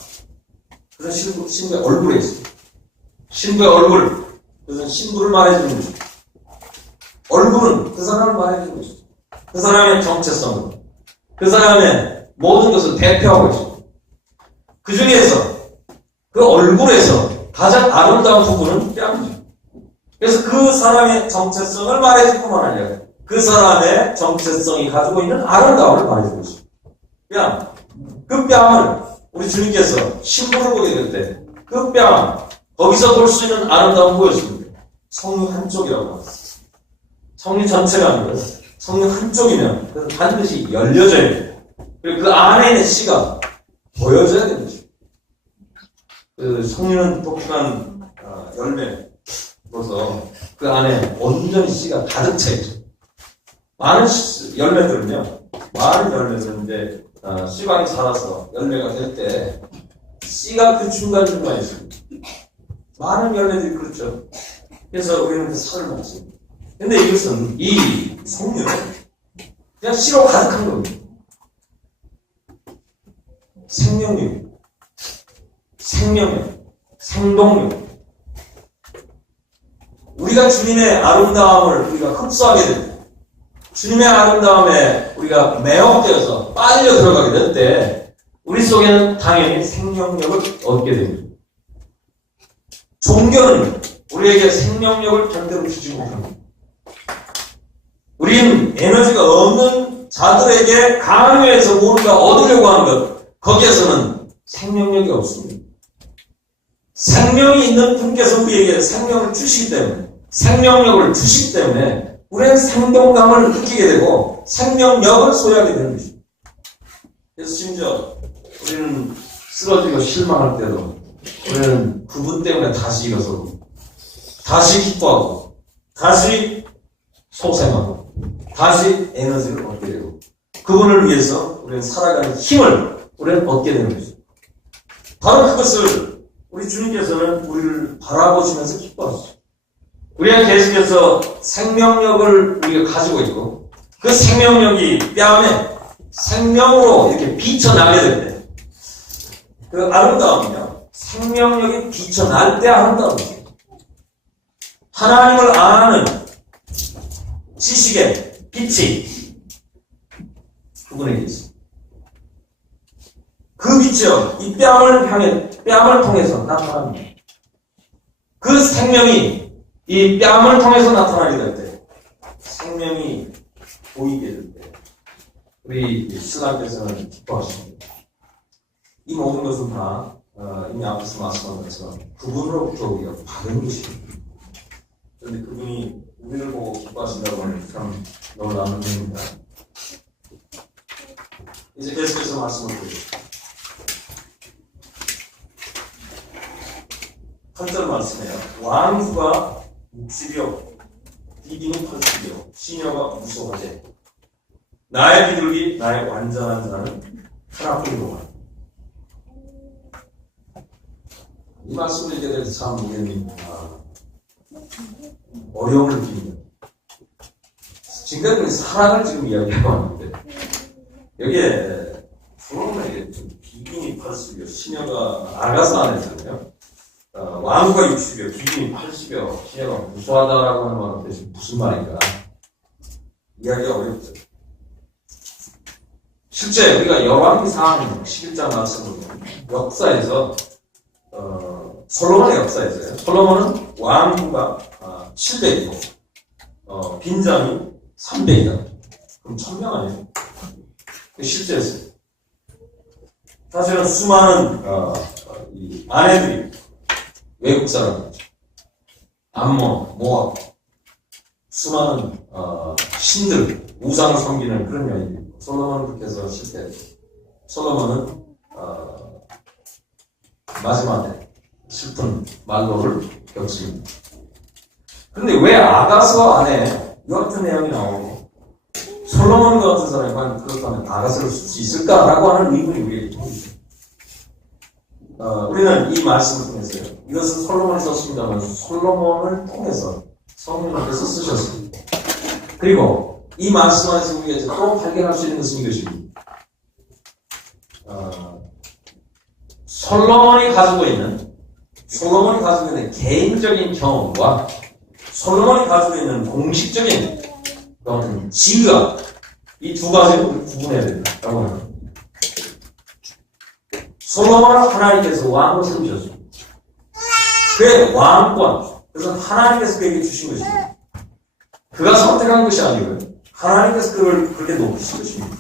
그래서 신부의 얼굴에 있습니다. 신부의 얼굴, 그것은 신부를 말해주는 것입니다. 얼굴은 그 사람을 말해주는 것입니다. 그 사람의 정체성을, 그 사람의 모든 것을 대표하고 있습니다. 그 중에서 그 얼굴에서 가장 아름다운 부분은 뺨이죠. 그래서 그 사람의 정체성을 말해줄 뿐만 아니라 그 사람의 정체성이 가지고 있는 아름다움을 말해주고 있습니다. 뺨, 그 뺨을 우리 주님께서 신부를 보게 될 때 그 뺨, 거기서 볼 수 있는 아름다움 보였습니다. 성령 한쪽이라고 말했습니다. 성령 전체가 아니라 성령 한쪽이면 그것은 반드시 열려져야 돼요. 그리고 그 안에 있는 씨가 보여져야 되는 것입니다. 그 성령은 독특한 열매로서 그 안에 온전히 씨가 가득 차 있죠. 많은 열매들은요, 많은 열매들은 이제 씨방이 자라서 열매가 될 때 씨가 그 중간중간에 있습니다. 많은 열매들이 그렇죠. 그래서 우리는 그 살을 먹습니다. 근데 이것은 이 성령은 그냥 씨로 가득한 겁니다. 생명력, 생동력. 우리가 주님의 아름다움을 우리가 흡수하게 됩니다. 주님의 아름다움에 우리가 매혹되어서 빨려 들어가게 될 때 우리 속에는 당연히 생명력을 얻게 됩니다. 종교는 우리에게 생명력을 절대로 주지 못합니다. 우리는 에너지가 없는 자들에게 강요해서 뭔가 얻으려고 하는 것, 거기에서는 생명력이 없습니다. 생명이 있는 분께서 우리에게 생명을 주시기 때문에, 생명력을 주시기 때문에 우리는 생동감을 느끼게 되고 생명력을 소유하게 되는 것입니다. 그래서 심지어 우리는 쓰러지고 실망할 때도 우리는 그분 때문에 다시 일어서고 다시 기뻐하고 다시 소생하고 다시 에너지를 얻게 되고 그분을 위해서 우리는 살아가는 힘을 우리는 얻게 되는 것입니다. 바로 그것을 우리 주님께서는 우리를 바라보시면서 기뻐하시죠. 우리가 계속해서 생명력을 우리가 가지고 있고 그 생명력이 뺨에 생명으로 이렇게 비쳐나게 될 때 그 아름다움이요. 생명력이 비쳐날 때 아름다움이죠. 하나님을 아는 지식의 빛이 그분에게 있습니다. 그 빛이요. 이 뺨을 통해서 나타납니다. 그 생명이 이 뺨을 통해서 나타나게 될 때, 생명이 보이게 될 때, 우리 신랑께서는 기뻐하십니다. 이 모든 것은 다 이미 앞에서 말씀한 것처럼 그분으로부터 우리가 받은 것입니다. 그런데 그분이 우리를 보고 기뻐하신다고 하면 참 놀라운 일입니다. 이제 계속해서 말씀을 드리겠습니다. 8절 말씀해요. 왕후가 묵시려 비빙이 펄치려 시녀가 무서워하되 나의 비둘기 나의 완전한 자는 하나뿐이로만. 이 말씀을 읽게 돼서 참 우리는 어려움을 느낍니다. 지금까지 우리 사랑을 지금 이야기하고 왔는데 여기에 부모에게 좀 비빙이 펄치려 시녀가 아가서 안에서는요. 왕후가 60여, 귀빈이 80여, 시녀가 무수하다라고 하는 말은 대체 무슨 말인가? 이야기가 어렵죠. 실제 우리가 열왕기상 11장 말씀을 역사에서 솔로몬의 역사에서요. 솔로몬은 왕후가 700이고 빈장이 300이다. 그럼 1000명 아니에요? 실제였어요. 사실은 수많은 이 아내들이 외국 사람이죠. 암몬, 모압, 수많은 신들, 우상을 섬기는 그런 여인들. 솔로몬은 그렇게 해서 실패했죠. 솔로몬은 마지막에 슬픈 말로를 겪습니다. 그런데 왜 아가서 안에 이 같은 내용이 나오고 솔로몬 같은 사람이 과연 그렇다면 아가서를 쓸 수 있을까라고 하는 의문이 우리에게 듭니다. 우리는 이 말씀을 통해서요. 이것은 솔로몬이 썼습니다만 솔로몬을 통해서 성령께서 쓰셨습니다. 그리고 이 말씀 안에서 우리가 이제 또 발견할 수 있는 것은 이것입니다. 솔로몬이 가지고 있는 개인적인 경험과 솔로몬이 가지고 있는 공식적인 어떤 지위가 이 두 가지를 구분해야 된다고 합니다. 솔로몬은 하나님께서 왕을 세우셨습니다. 그의 왕권, 그래서 하나님께서 그에게 주신 것입니다. 그가 선택한 것이 아니고요. 하나님께서 그를 그렇게 높이신 것입니다.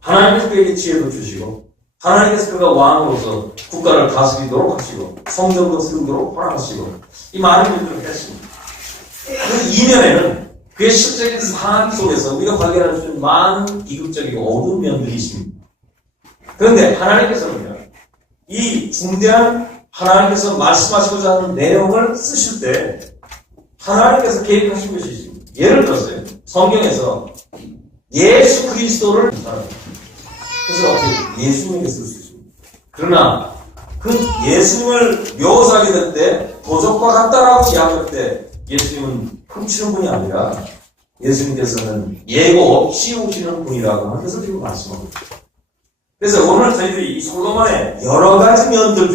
하나님께서 그에게 지혜도 주시고 하나님께서 그가 왕으로서 국가를 다스리도록 하시고 성전도 세우도록 허락하시고 이 많은 일들을 했습니다. 그 이면에는 그의 실적인 상황 속에서 우리가 발견할 수 있는 많은 비극적이고 어두운 면들이 있습니다. 그런데 하나님께서는요. 이 중대한 하나님께서 말씀하시고자 하는 내용을 쓰실 때 하나님께서 계획하신 것이 있습니다. 예를 들어서요. 성경에서 예수 그리스도를 그래서 어떻게 예수님에게 쓸 수 있습니다. 그러나 그 예수님을 묘사하게 될 때 도적과 같다라고 이야기할 때 예수님은 훔치는 분이 아니라 예수님께서는 예고 없이 오시는 분이라고 하는 것을 지금 말씀하고 있습니다. 그래서 오늘 저희들이 이 솔로몬의 여러 가지 면들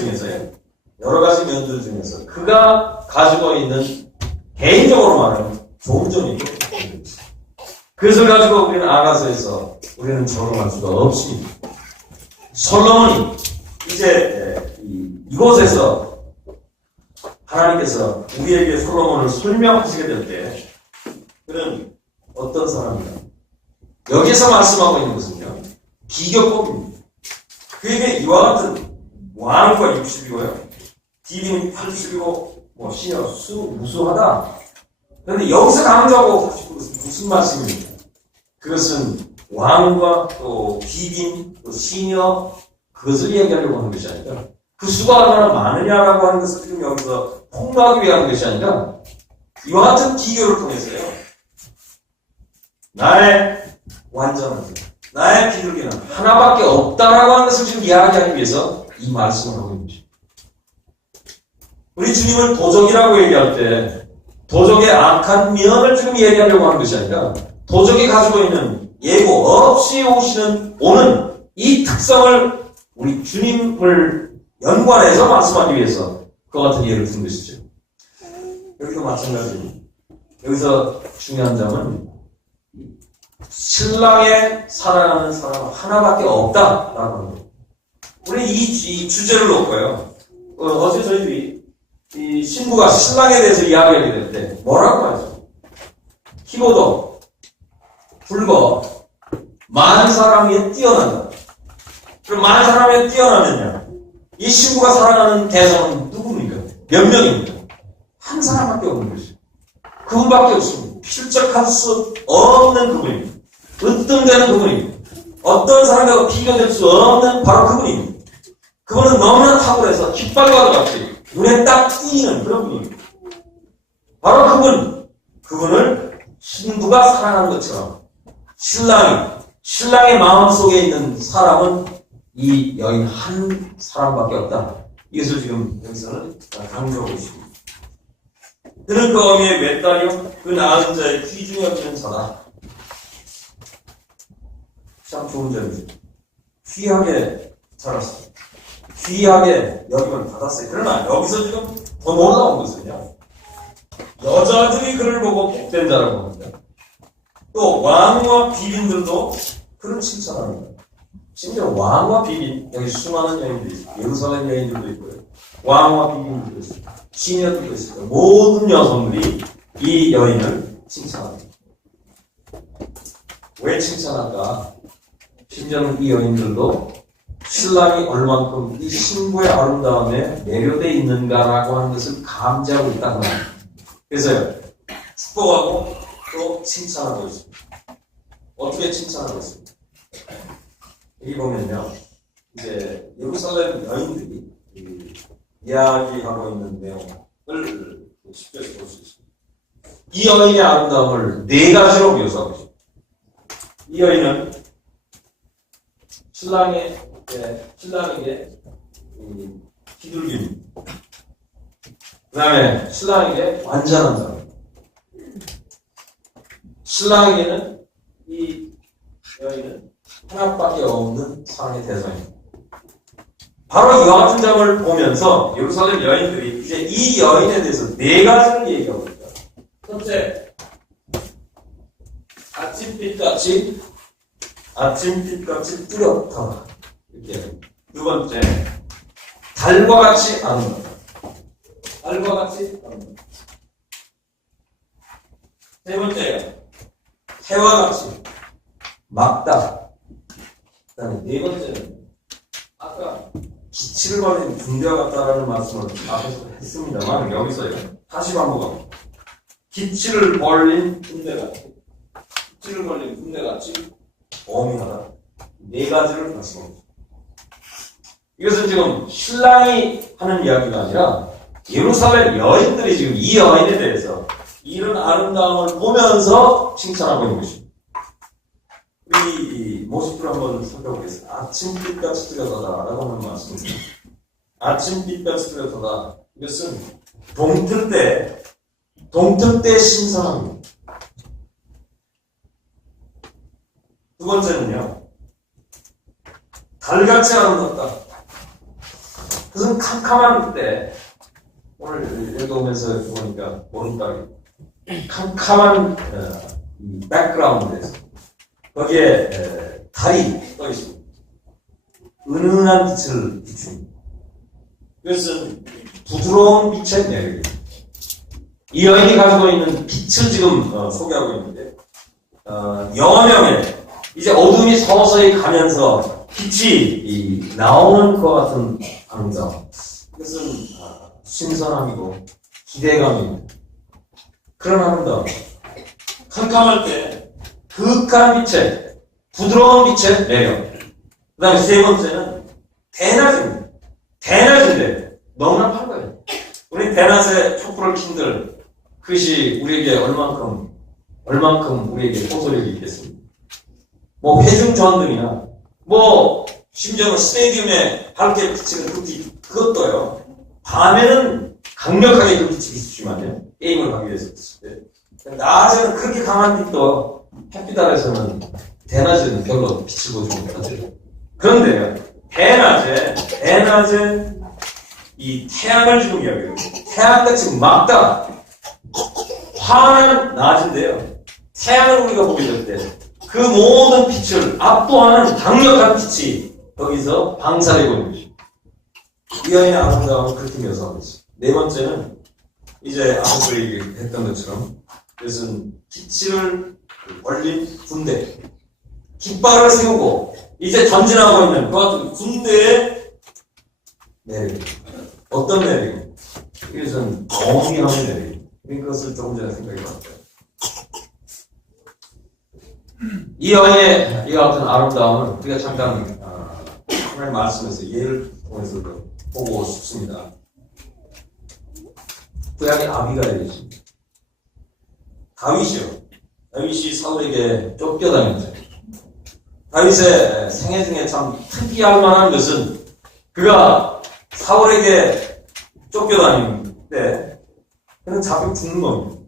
중에서 그가 가지고 있는 개인적으로 말하는 좋은 점이 있고 그것을 가지고 우리는 아가서에서 우리는 적용할 수가 없습니다. 솔로몬이 이제 이곳에서 하나님께서 우리에게 솔로몬을 설명하시게 될 때 그는 어떤 사람이냐? 여기서 말씀하고 있는 것은요. 비교법입니다. 그에게 이와 같은 왕과 60이고요. 디비는 80이고 시녀 무수하다. 그런데 여기서 강조하고 싶은 것은 무슨 말씀입니까? 그것은 왕과 또 비빈, 또 시녀 그것을 얘기하려고 하는 것이 아니라 그 수가 얼마나 많으냐라고 하는 것을 지금 여기서 폭로하기 위한 것이 아니라 이와 같은 비교를 통해서요. 나의 완전한 나의 비둘기는 하나밖에 없다라고 하는 것을 지금 이야기하기 위해서 이 말씀을 하고 있는 것입니다. 우리 주님을 도적이라고 얘기할 때 도적의 악한 면을 지금 얘기하려고 하는 것이 아니라 도적이 가지고 있는 예고 없이 오는 이 특성을 우리 주님을 연관해서 말씀하기 위해서 그와 같은 예를 든 것이죠. 여기도 마찬가지. 여기서 중요한 점은 신랑에 살아가는 사람은 하나밖에 없다라고 하는 거예요. 우리 이 주제를 놓고요. 어제 저희들이 이 신부가 신랑에 대해서 이야기하게 될 때 뭐라고 하죠? 키보드, 불거, 많은 사람이 뛰어난다. 그럼 많은 사람이 뛰어나면요. 이 신부가 살아가는 대상은 누굽니까? 몇 명입니까? 한 사람밖에 없는 것이죠. 그분밖에 없습니다. 필적할 수 없는 그분입니다. 으뜸되는 그분입니다. 어떤 사람과 비교될 수 없는 바로 그분입니다. 그분은 너무나 탁월해서 깃발과도 같이 눈에 딱 띄는 그런 분입니다. 바로 그분을 신부가 사랑하는 것처럼 신랑의 마음속에 있는 사람은 이 여인 한 사람밖에 없다. 이것을 지금 여기서는 강조하고 있습니다. 그는 그 어미의 맏딸이요 그 낳은 자의 귀중히 여기는 자다. 참 좋은 점이죠. 귀하게 자랐습니다. 귀하게 여김을 받았어요. 그러나 여기서 지금 더 놀라운 것은요. 여자들이 그를 보고 복된 자라고 합니다. 또 왕과 비빈들도 그를 칭찬합니다. 심지어 왕과 비빈, 여기 수많은 여인들이 있어요. 예루살렘 여인들도 있고요. 왕과 비빈들도 있어요. 시녀들도 있어요. 모든 여성들이 이 여인을 칭찬합니다. 왜 칭찬할까? 심지어는 이 여인들도 신랑이 얼만큼 이 신부의 아름다움에 매료되어 있는가라고 하는 것을 감지하고 있다는 말입니다. 그래서요, 축복하고 또 칭찬하고 있습니다. 어떻게 칭찬하고 있습니다? 여기 보면요, 이제 예루살렘 여인들이 이야기하고 있는 내용을 쉽게 볼 수 있습니다. 이 여인의 아름다움을 네 가지로 묘사하고 있습니다. 이 여인은 신랑에게 비둘기, 그 다음에 신랑에게 완전한 사람, 신랑에게는 이 여인은 하나밖에 없는 사랑의 대상입니다. 바로 이와 같은 점을 보면서 예루살렘 여인들이 이제 이 여인에 대해서 네 가지를 얘기하고 있다. 첫째, 아침빛같이 뚜렷하다. 이렇게. 두 번째, 달과 같이 아름답다. 달과 같이 아름답다. 세 번째요, 해와 같이 맑다. 그 다음에 네 번째는 아까 기치를 벌린 군대와 같다라는 말씀을 앞에서 했습니다만 여기서요 다시 반복합니다. 기치를 벌린 군대같이 어미하다. 네 가지를 말씀합니다. 이것은 지금 신랑이 하는 이야기가 아니라 예루살렘 여인들이 지금 이 여인에 대해서 이런 아름다움을 보면서 칭찬하고 있는 것입니다. 우리 모습을 한번 살펴보겠습니다. 아침빛같이 뚜렷하다라고 하는 말씀입니다. 아침빛같이 뚜렷하다. 이것은 동틀 때 신선합니다. 두 번째는요, 달같이 아름답다. 그것은 캄캄한 때, 오늘 읽어오면서 보니까 보름달이 캄캄한 이 백그라운드에서 거기에 달이 떠 있습니다. 은은한 빛을 비춥니다. 이것은 부드러운 빛의 매력입니다. 이 여인이 가지고 있는 빛을 지금 소개하고 있는데, 여러 명의 이제 어둠이 서서히 가면서 빛이 나오는 것 같은 아름다움. 이것은 신선함이고 기대감입니다. 그런 아름다움. 캄캄할 때 그윽한 빛의 부드러운 빛의 매력. 그 다음에 세 번째는 대낮입니다. 대낮인데 너무나 밝아요. 우리 대낮에 촛불을 킨들 그것이 우리에게 얼만큼 우리에게 호소력이 있겠습니까? 뭐 회중전등이나 뭐 심지어는 스테디움에 밝게 비치는 그 빛, 그것도요 밤에는 강력하게 그 빛이 비추지만요 게임을 하기 위해서 비칠 때 낮에는 그렇게 강한 빛도 햇빛 아래서는 대낮에는 별로 빛을 보지 못하죠. 그런데요 대낮에 이 태양을 지금 이야기해요. 태양같이 맑다. 환한 낮인데요 태양을 우리가 보게 될 때 그 모든 빛을 압도하는 강력한 빛이 거기서 방사되고 있는 것입니다. 이 여인의 아름다움은 그렇게 묘사하고 있습니다. 네 번째는 이제 앞서 얘기했던 것처럼 그것은 기치를 벌린 군대, 깃발을 세우고 이제 전진하고 있는 그 같은 군대의 매력입니다. 어떤 매력입니까? 이것은 어미함의 매력입니다. 그것을 조금 전에 생각해봤어요. 이 여인의 이와 같은 아름다움을 우리가 잠깐 하나님 말씀에서 예를 통해서 보고 싶습니다. 구약의 아비가일이십니다. 다윗이 사울에게 쫓겨다녔죠. 다윗의 생애 중에 참 특이할 만한 것은 그가 사울에게 쫓겨다닐 때 그는 잡히면 죽는 겁니다.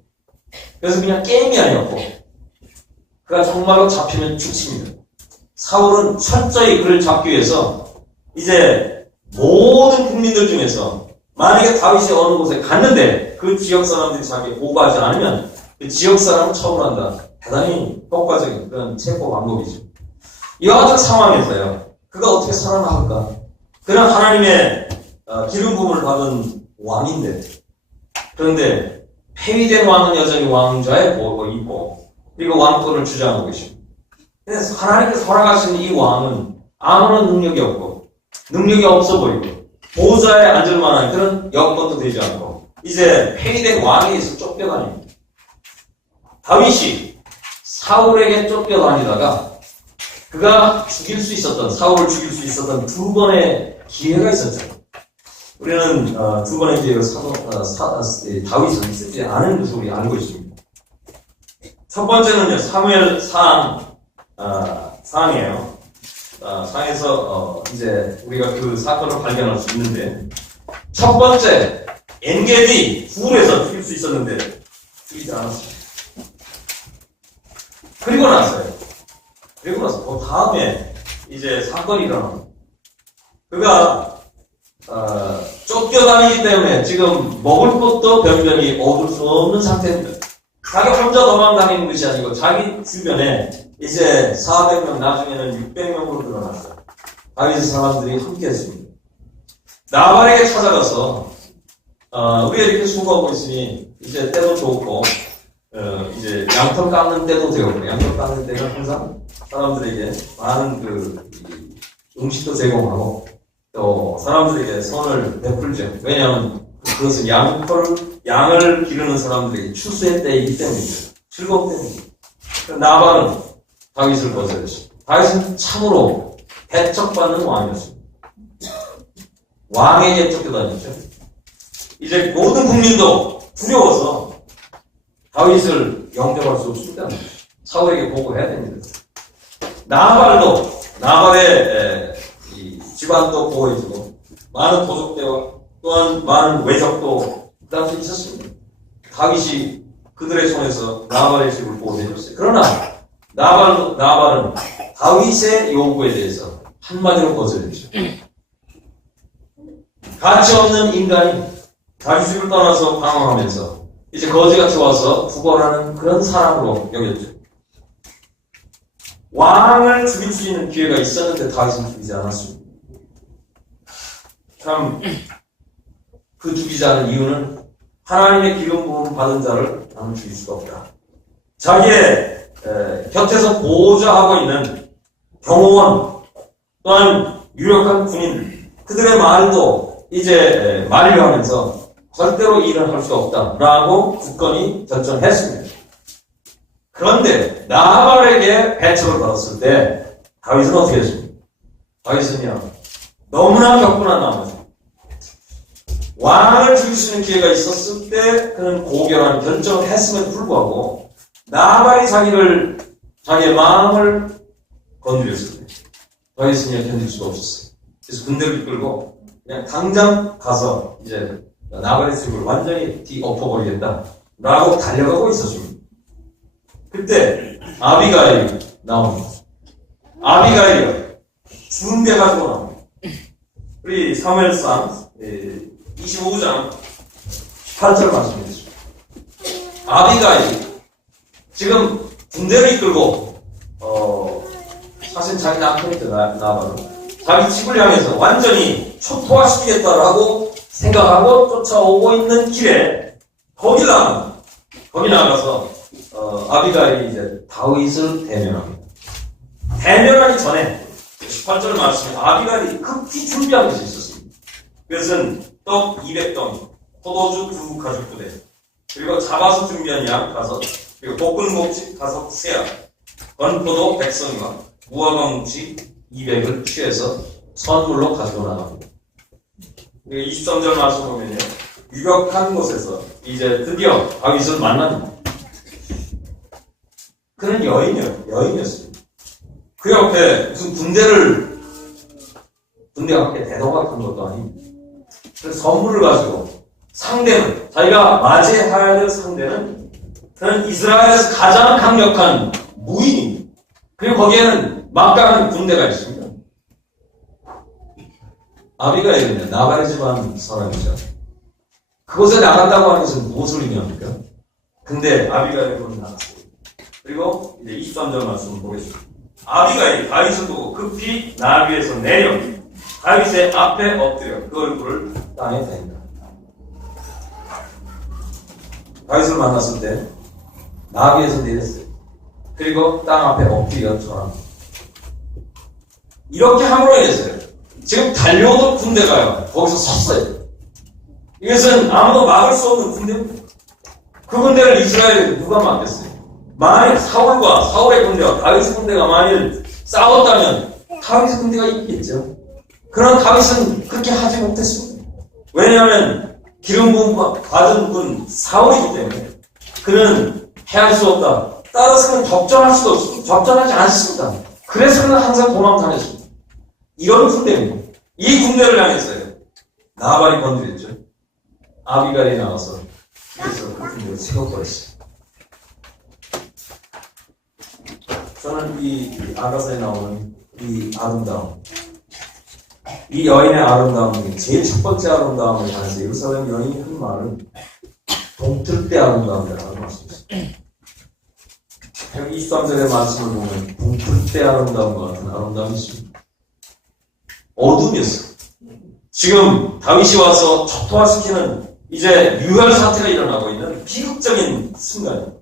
그래서 그냥 게임이 아니었고 그가 정말로 잡히면 죽습니다. 사울은 철저히 그를 잡기 위해서 이제 모든 국민들 중에서 만약에 다윗이 어느 곳에 갔는데 그 지역 사람들이 자기를 보고하지 않으면 그 지역 사람은 처벌한다. 대단히 효과적인 그런 체포 방법이죠. 이와 같은 상황에서요. 그가 어떻게 살아나갈까? 그는 하나님의 기름 부음을 받은 왕인데, 그런데 폐위된 왕은 여전히 왕좌에 보고 있고, 그리고 왕권을 주장하고 계십니다. 그래서 하나님께서 허락하신 이 왕은 아무런 능력이 없고, 능력이 없어 보이고, 보좌에 앉을 만한 그런 여건도 되지 않고, 이제 폐위된 왕에게서 쫓겨다닙니다. 다윗이 사울에게 쫓겨다니다가 그가 사울을 죽일 수 있었던 두 번의 기회가 있었죠. 우리는 두 번의 기회를 다윗은 쓰지 않은 것을 우리 알고 있습니다. 첫 번째는요, 사무엘 상이에요. 상에서 이제 우리가 그 사건을 발견할 수 있는데, 첫 번째 엔게디 굴에서 죽일 수 있었는데 죽이지 않았어요. 그리고 나서 그 다음에 이제 사건이 일어납니다. 그가 쫓겨다니기 때문에 지금 먹을 것도 변변히 얻을 수 없는 상태입니다. 자기 혼자 도망다니는 것이 아니고 자기 주변에 이제 400명, 나중에는 600명으로 늘어났어요. 다윗의 사람들이 함께 했습니다. 나발에게 찾아가서 우리가 이렇게 수고하고 있으니 이제 때도 좋고 이제 양털 깎는 때도 되었고, 양털 깎는 때가 항상 사람들에게 많은 그 음식도 제공하고 또 사람들에게 선을 베풀죠. 왜냐하면 그것은 양을 기르는 사람들에게 추수의 때이기 때문이죠. 즐거움 때문이죠. 나발은 다윗을 거절했죠. 다윗은 참으로 배척받는 왕이었습니다. 왕에게 쫓겨다녔죠. 이제 모든 국민도 두려워서 다윗을 영접할 수 없습니다. 사울에게 보고해야 됩니다. 나발의 집안도 보호해주고, 많은 도적대와 또한 많은 외적도 그 당시에 있었습니다. 다윗이 그들의 손에서 나발의 집을 보호해줬어요. 그러나 나발은 다윗의 요구에 대해서 한마디로 거절했죠. 가치 없는 인간이 자기 집을 떠나서 방황하면서 이제 거지같이 와서 구걸하는 그런 사람으로 여겼죠. 왕을 죽일 수 있는 기회가 있었는데 다윗은 죽이지 않았습니다. 참, 그 죽이지 않은 이유는 하나님의 기름 부음 받은 자를 나는 죽일 수가 없다. 자기의 곁에서 보좌하고 있는 경호원 또한 유력한 군인, 그들의 말도 이제 만류하면서 절대로 일을 할 수 없다라고 굳건히 결정했습니다. 그런데 나발에게 배척을 받았을 때 다윗은 어떻게 했습니까? 다윗은요, 너무나 격분한 나머지 왕을 죽일 수 있는 기회가 있었을 때 그는 고결한 결정을 했음에도 불구하고 나발이 자기의 마음을 건드렸을 때 다윗은 견딜 수가 없었어요. 그래서 군대를 이끌고 그냥 당장 가서 이제 나발의 집을 완전히 뒤엎어버리겠다라고 달려가고 있었습니다. 그때 아비가일이 나옵니다. 아비가일이 준비해 가지고 나옵니다. 우리 사무엘상 25장 18절 말씀이겠습니다. 아비가일이 지금 군대를 이끌고 사실 자기 남편이죠. 나발은 자기 집을 향해서 완전히 초토화시키겠다라고 생각하고 쫓아오고 있는 길에 거기 나가서 아비가일이 이제 다윗을 대면합니다. 대면하기 전에 18절 말씀에 아비가일이 급히 준비한 것이 있었습니다. 그것은 떡 200덩이, 포도주 2가죽부대, 그리고 잡아서 준비한 양 5, 그리고 볶은 곡식 5세알, 건포도 100성과 무화과 뭉치 200을 취해서 선물로 가지고 나갑니다. 23절 말씀 보면요, 유력한 곳에서 이제 드디어 다윗을 만납니다. 그는 여인이었습니다. 그 옆에 무슨 군대가 함께 대동학한 것도 아닙니다. 그래서 선물을 가지고 상대는, 자기가 맞이해야 될 상대는 그는 이스라엘에서 가장 강력한 무인입니다. 그리고 거기에는 막강한 군대가 있습니다. 아비가일은 나발의 집안 사람이죠. 그곳에 나간다고 하는 것은 무엇을 의미합니까? 근데 아비가일은 나갔어요. 그리고 이제 23절 말씀을 보겠습니다. 아비가일이 다윗을 보고 급히 나귀에서 내려 다윗의 앞에 엎드려 그 얼굴을 땅에 댄다. 다윗을 만났을 때 나귀에서 내렸어요. 그리고 땅 앞에 엎드려 절합니다. 이렇게 함으로 인해서요. 지금 달려오던 군대가요. 거기서 섰어요. 이것은 아무도 막을 수 없는 군대입니다. 그 군대를 이스라엘에 누가 막겠어요? 만일 사울과 사울의 군대와 다윗의 군대가 만일 싸웠다면 다윗의 군대가 이기겠죠. 그러나 다윗은 그렇게 하지 못했습니다. 왜냐하면 기름 부음 받은 분 사울이기 때문에 그는 해할 수 없다. 따라서는 접전할 수도 없습니다. 접전하지 않습니다. 그래서 그는 항상 도망 다녔습니다. 이런 군대입니다. 이 군대를 향해서요. 나발이 건드렸죠. 아비가일이 나와서 그래서 그 군대를 세워버렸어요. 저는 이 아가서에 나오는 이 아름다움, 이 여인의 아름다움이 제일 첫 번째 아름다움을 관해서 예루살렘 여인이 한 말은 동틀 때 아름다움이라는 말씀이었어요. 23절의 말씀을 보면 동틀 때 아름다움과 같은 아름다움이 있습니다. 어둠이었어요. 지금 다윗이 와서 초토화시키는 이제 유혈 사태가 일어나고 있는 비극적인 순간입니다.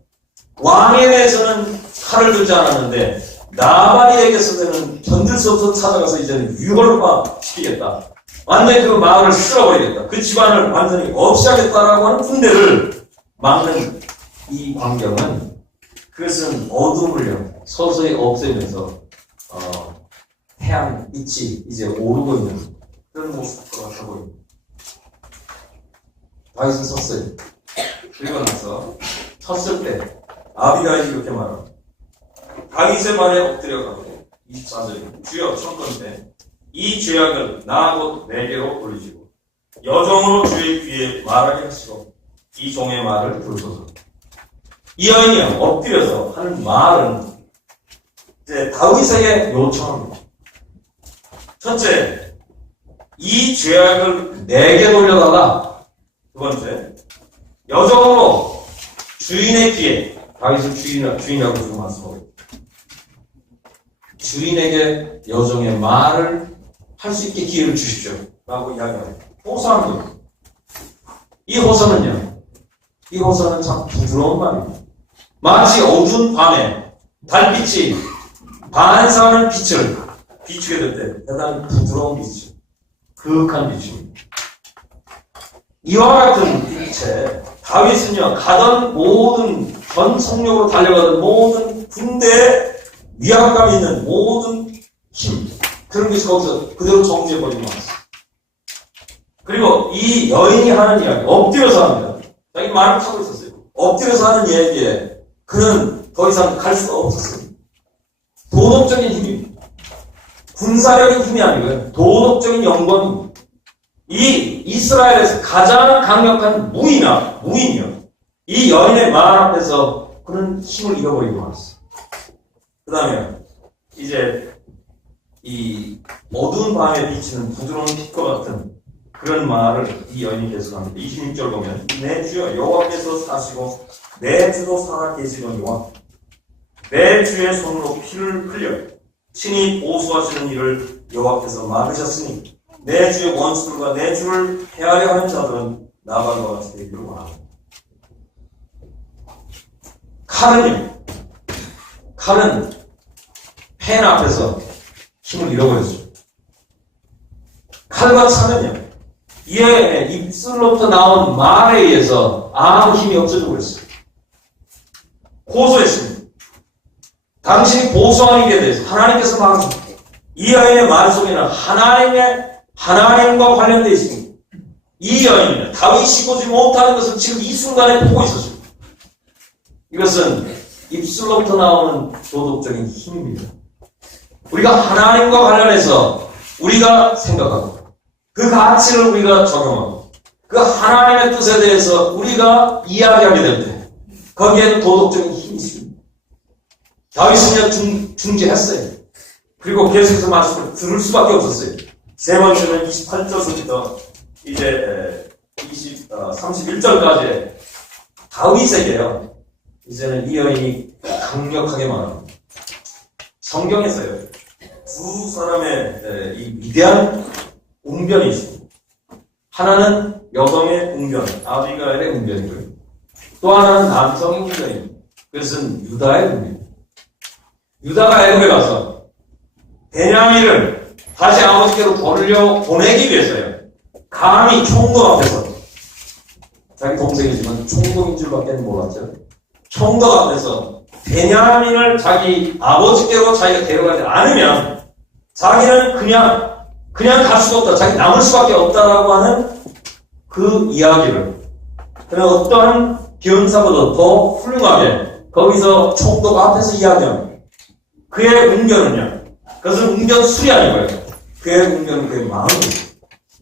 왕에 대해서는 칼을 들지 않았는데 나발이에게서는 견딜 수 없어서 찾아가서 이제는 유혈화 시키겠다. 완전히 그 마을을 쓸어버리겠다. 그 집안을 완전히 없이 하겠다라고 하는 군대를 막는 이 광경은 그것은 어둠을요 서서히 없애면서 태양 빛이 이제 오르고 있는 그런 모습과 같아 보입니다. 다윗은 섰어요. 그리고 나서 섰을 때 아비가일이 이렇게 말합니다. 다윗의 발에 엎드려가고 24절입니다. 주여 청컨대 이 죄악을 나 곧 내게로 돌리시고 여종으로 주의 귀에 말하게 하시고 이 종의 말을 들으소서. 이 여인이 엎드려서 하는 말은 이제 다윗에게 요청합니다. 첫째, 이 죄악을 내게 돌려달라. 두 번째, 여종으로 주인의 귀에, 다윗을 주인이라고 지금 말씀하고 주인에게 여종의 말을 할 수 있게 기회를 주십시오. 라고 이야기합니다. 호소하는 겁니다. 이 호소는 참 부드러운 말입니다. 마치 어두운 밤에 달빛이 반사하는 빛을 비추게 될 때 대단히 부드러운 빛, 그윽한 빛입니다. 이와 같은 빛에 다윗은요, 가던 모든 전 성령으로 달려가던 모든 군대에 위압감 있는 모든 힘, 그런 것이 거기서 그대로 정지해버리고 말았어요. 그리고 이 여인이 하는 이야기, 엎드려서 합니다. 자기 말을 타고 있었어요. 엎드려서 하는 얘기에 그는 더 이상 갈 수가 없었어요. 도덕적인 힘입니다. 군사력인 힘이 아니고요. 도덕적인 영광입니다. 이 이스라엘에서 가장 강력한 무인이요. 이 여인의 말 앞에서 그런 힘을 잃어버리고 말았어요. 그 다음에 이제 이 어두운 밤에 비치는 부드러운 빛과 같은 그런 말을 이 여인이 계속합니다. 26절 보면 내 주여 여호와께서 사시고 내 주도 살아 계시거니와 내 주의 손으로 피를 흘려 친히 보수하시는 일을 여호와께서 막으셨으니 내 주의 원수들과 내 주를 헤아려 하는 자들은 나발과 같이 되기를 원합니다. 칼은 펜 앞에서 힘을 잃어버렸죠. 칼과 차는요, 이의 입술로부터 나온 말에 의해서 아무 힘이 없어져 버렸어요. 고소했습니다. 당신이 보수하는 일에 대해서 하나님께서 막으십니다. 이 여인의 말 속에는 하나님과 관련되어 있습니다. 이 여인은 다윗이 보지 못하는 것을 지금 이 순간에 보고 있었습니다. 이것은 입술로부터 나오는 도덕적인 힘입니다. 우리가 하나님과 관련해서 우리가 생각하고 그 가치를 우리가 적용하고 그 하나님의 뜻에 대해서 우리가 이야기하게 될 때 거기에 도덕적인 힘이 있습니다. 다윗은요 중재했어요. 그리고 계속해서 말씀을 들을 수밖에 없었어요. 세 번째는 28절부터 이제 31절까지 다윗에게요. 이제는 이 여인이 강력하게 말합니다. 성경에서요. 두 사람의 이 위대한 웅변이 있습니다. 하나는 여성의 웅변, 아비가일의 웅변이고요. 또 하나는 남성의 웅변입니다. 그것은 유다의 웅변. 유다가 애굽에 가서 베냐민을 다시 아버지께로 보내기 위해서요. 감히 총독 앞에서, 자기 동생이지만 총독인 줄밖에 몰랐죠. 총독 앞에서 베냐민을 자기 아버지께로 자기가 데려가지 않으면 자기는 그냥 갈 수가 없다. 자기 남을 수밖에 없다라고 하는 그 이야기를, 그냥 어떠한 변사보다 더 훌륭하게 거기서 총독 앞에서 이야기합니다. 그의 웅변은요, 그것은 웅변술이 아니고요. 그의 웅변은 그의 마음이에요.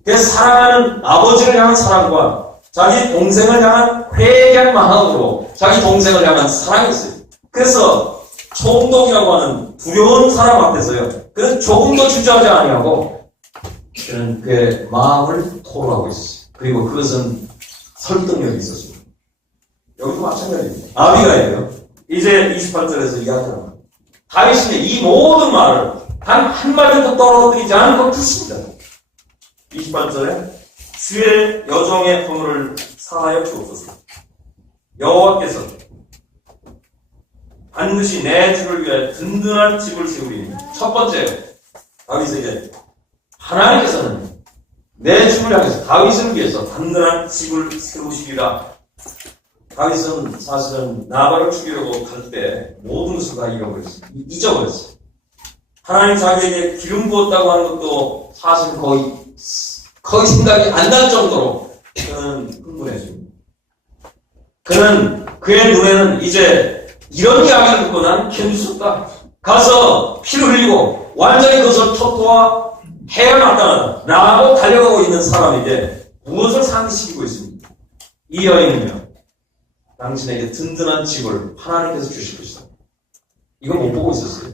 그 사랑하는 아버지를 향한 사랑과 자기 동생을 향한 회개한 마음으로 자기 동생을 향한 사랑이 있어요. 그래서 총독이라고 하는 두려운 사람 앞에서요, 그는 조금도 주저하지 아니하고 그는 그의 마음을 토로하고 있었어요. 그리고 그것은 설득력이 있었습니다. 여기도 마찬가지입니다. 아비가일이요, 이제 28절에서 이야기합니다. 다윗이 이 모든 말을 단 한마디도 떨어뜨리지 않고 듣습니다. 28절에 주의 여종의 허물을 사하여 주옵소서. 여호와께서 반드시 내 주를 위해 든든한 집을 세우리니. 첫 번째, 다윗에게 하나님께서는 내 주를 향해서 다윗을 위해서 든든한 집을 세우시리라. 다윗은 사실은 나발을 죽이려고 갈 때 모든 것을 다 잊어버렸어요. 하나님 자기에게 기름 부었다고 하는 것도 사실 거의 생각이 안 날 정도로 그는 흥분했습니다. 그는 그의 눈에는 이제 이런 이야기를 듣고 난 견딜 수 없다. 가서 피를 흘리고 완전히 그것을 토토화 해야 마땅하다 라고 달려가고 있는 사람에게 무엇을 상기시키고 있습니다. 이 여인은요, 당신에게 든든한 집을 하나님께서 주실 것이다. 이거 못 보고 있었어요.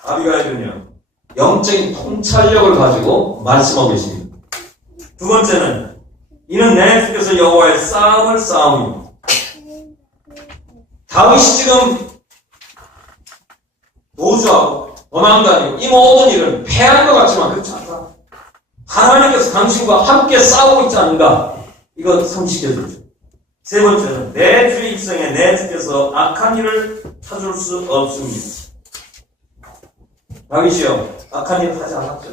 아비가일은요, 영적인 통찰력을 가지고 말씀하고 계십니다. 두 번째는, 이는 내 주께서 여호와의 싸움을 싸움이요. 다윗이 지금 도주하고 도망다니고 이 모든 일은 패한 것 같지만 그렇지 않다. 하나님께서 당신과 함께 싸우고 있지 않은가? 이거 상식해주죠. 세 번째는, 내 주의 입성에 내 주께서 악한 일을 찾을 수 없습니다. 다윗이요, 악한 일을 하지 않았죠.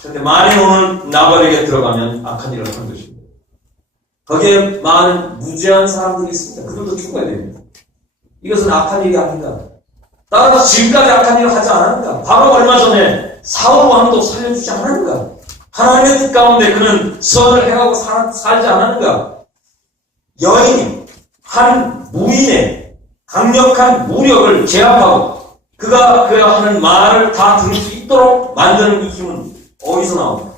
그런데 만일 오늘 나발에게 들어가면 악한 일을 한 것입니다. 거기에 많은 무죄한 사람들이 있습니다. 그들도 죽어야 됩니다. 이것은 악한 일이 아닌가? 따라서 지금까지 악한 일을 하지 않았는가? 바로 얼마 전에 사울 왕도 살려주지 않았는가? 하나님의 뜻 가운데 그는 선을 행하고 살지 않았는가? 여인이 한 무인의 강력한 무력을 제압하고 그가 하는 말을 다 들을 수 있도록 만드는 이 힘은 어디서 나옵니까?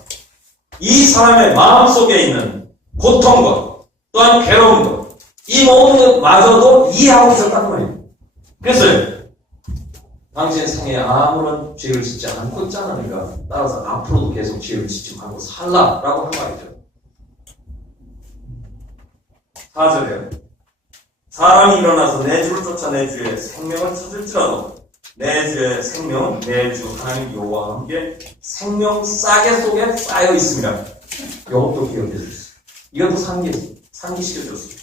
이 사람의 마음속에 있는 고통과 또한 괴로움과 이 모든 것마저도 이해하고 있었단 말이에요. 그래서 당신의 생에 아무런 죄를 짓지 않고 있잖아니까 따라서 앞으로도 계속 죄를 짓지 말고 살라라고 한 말이죠. 4절에요. 사람이 일어나서 내 주를 쫓아 내 주의 생명을 찾을지라도 내 주의 생명은 내 주 하나님 여호와와 함께 생명 싸개 속에 쌓여 있습니다. 이것도 기억해 주세요. 이것도 상기시켜 줬어요.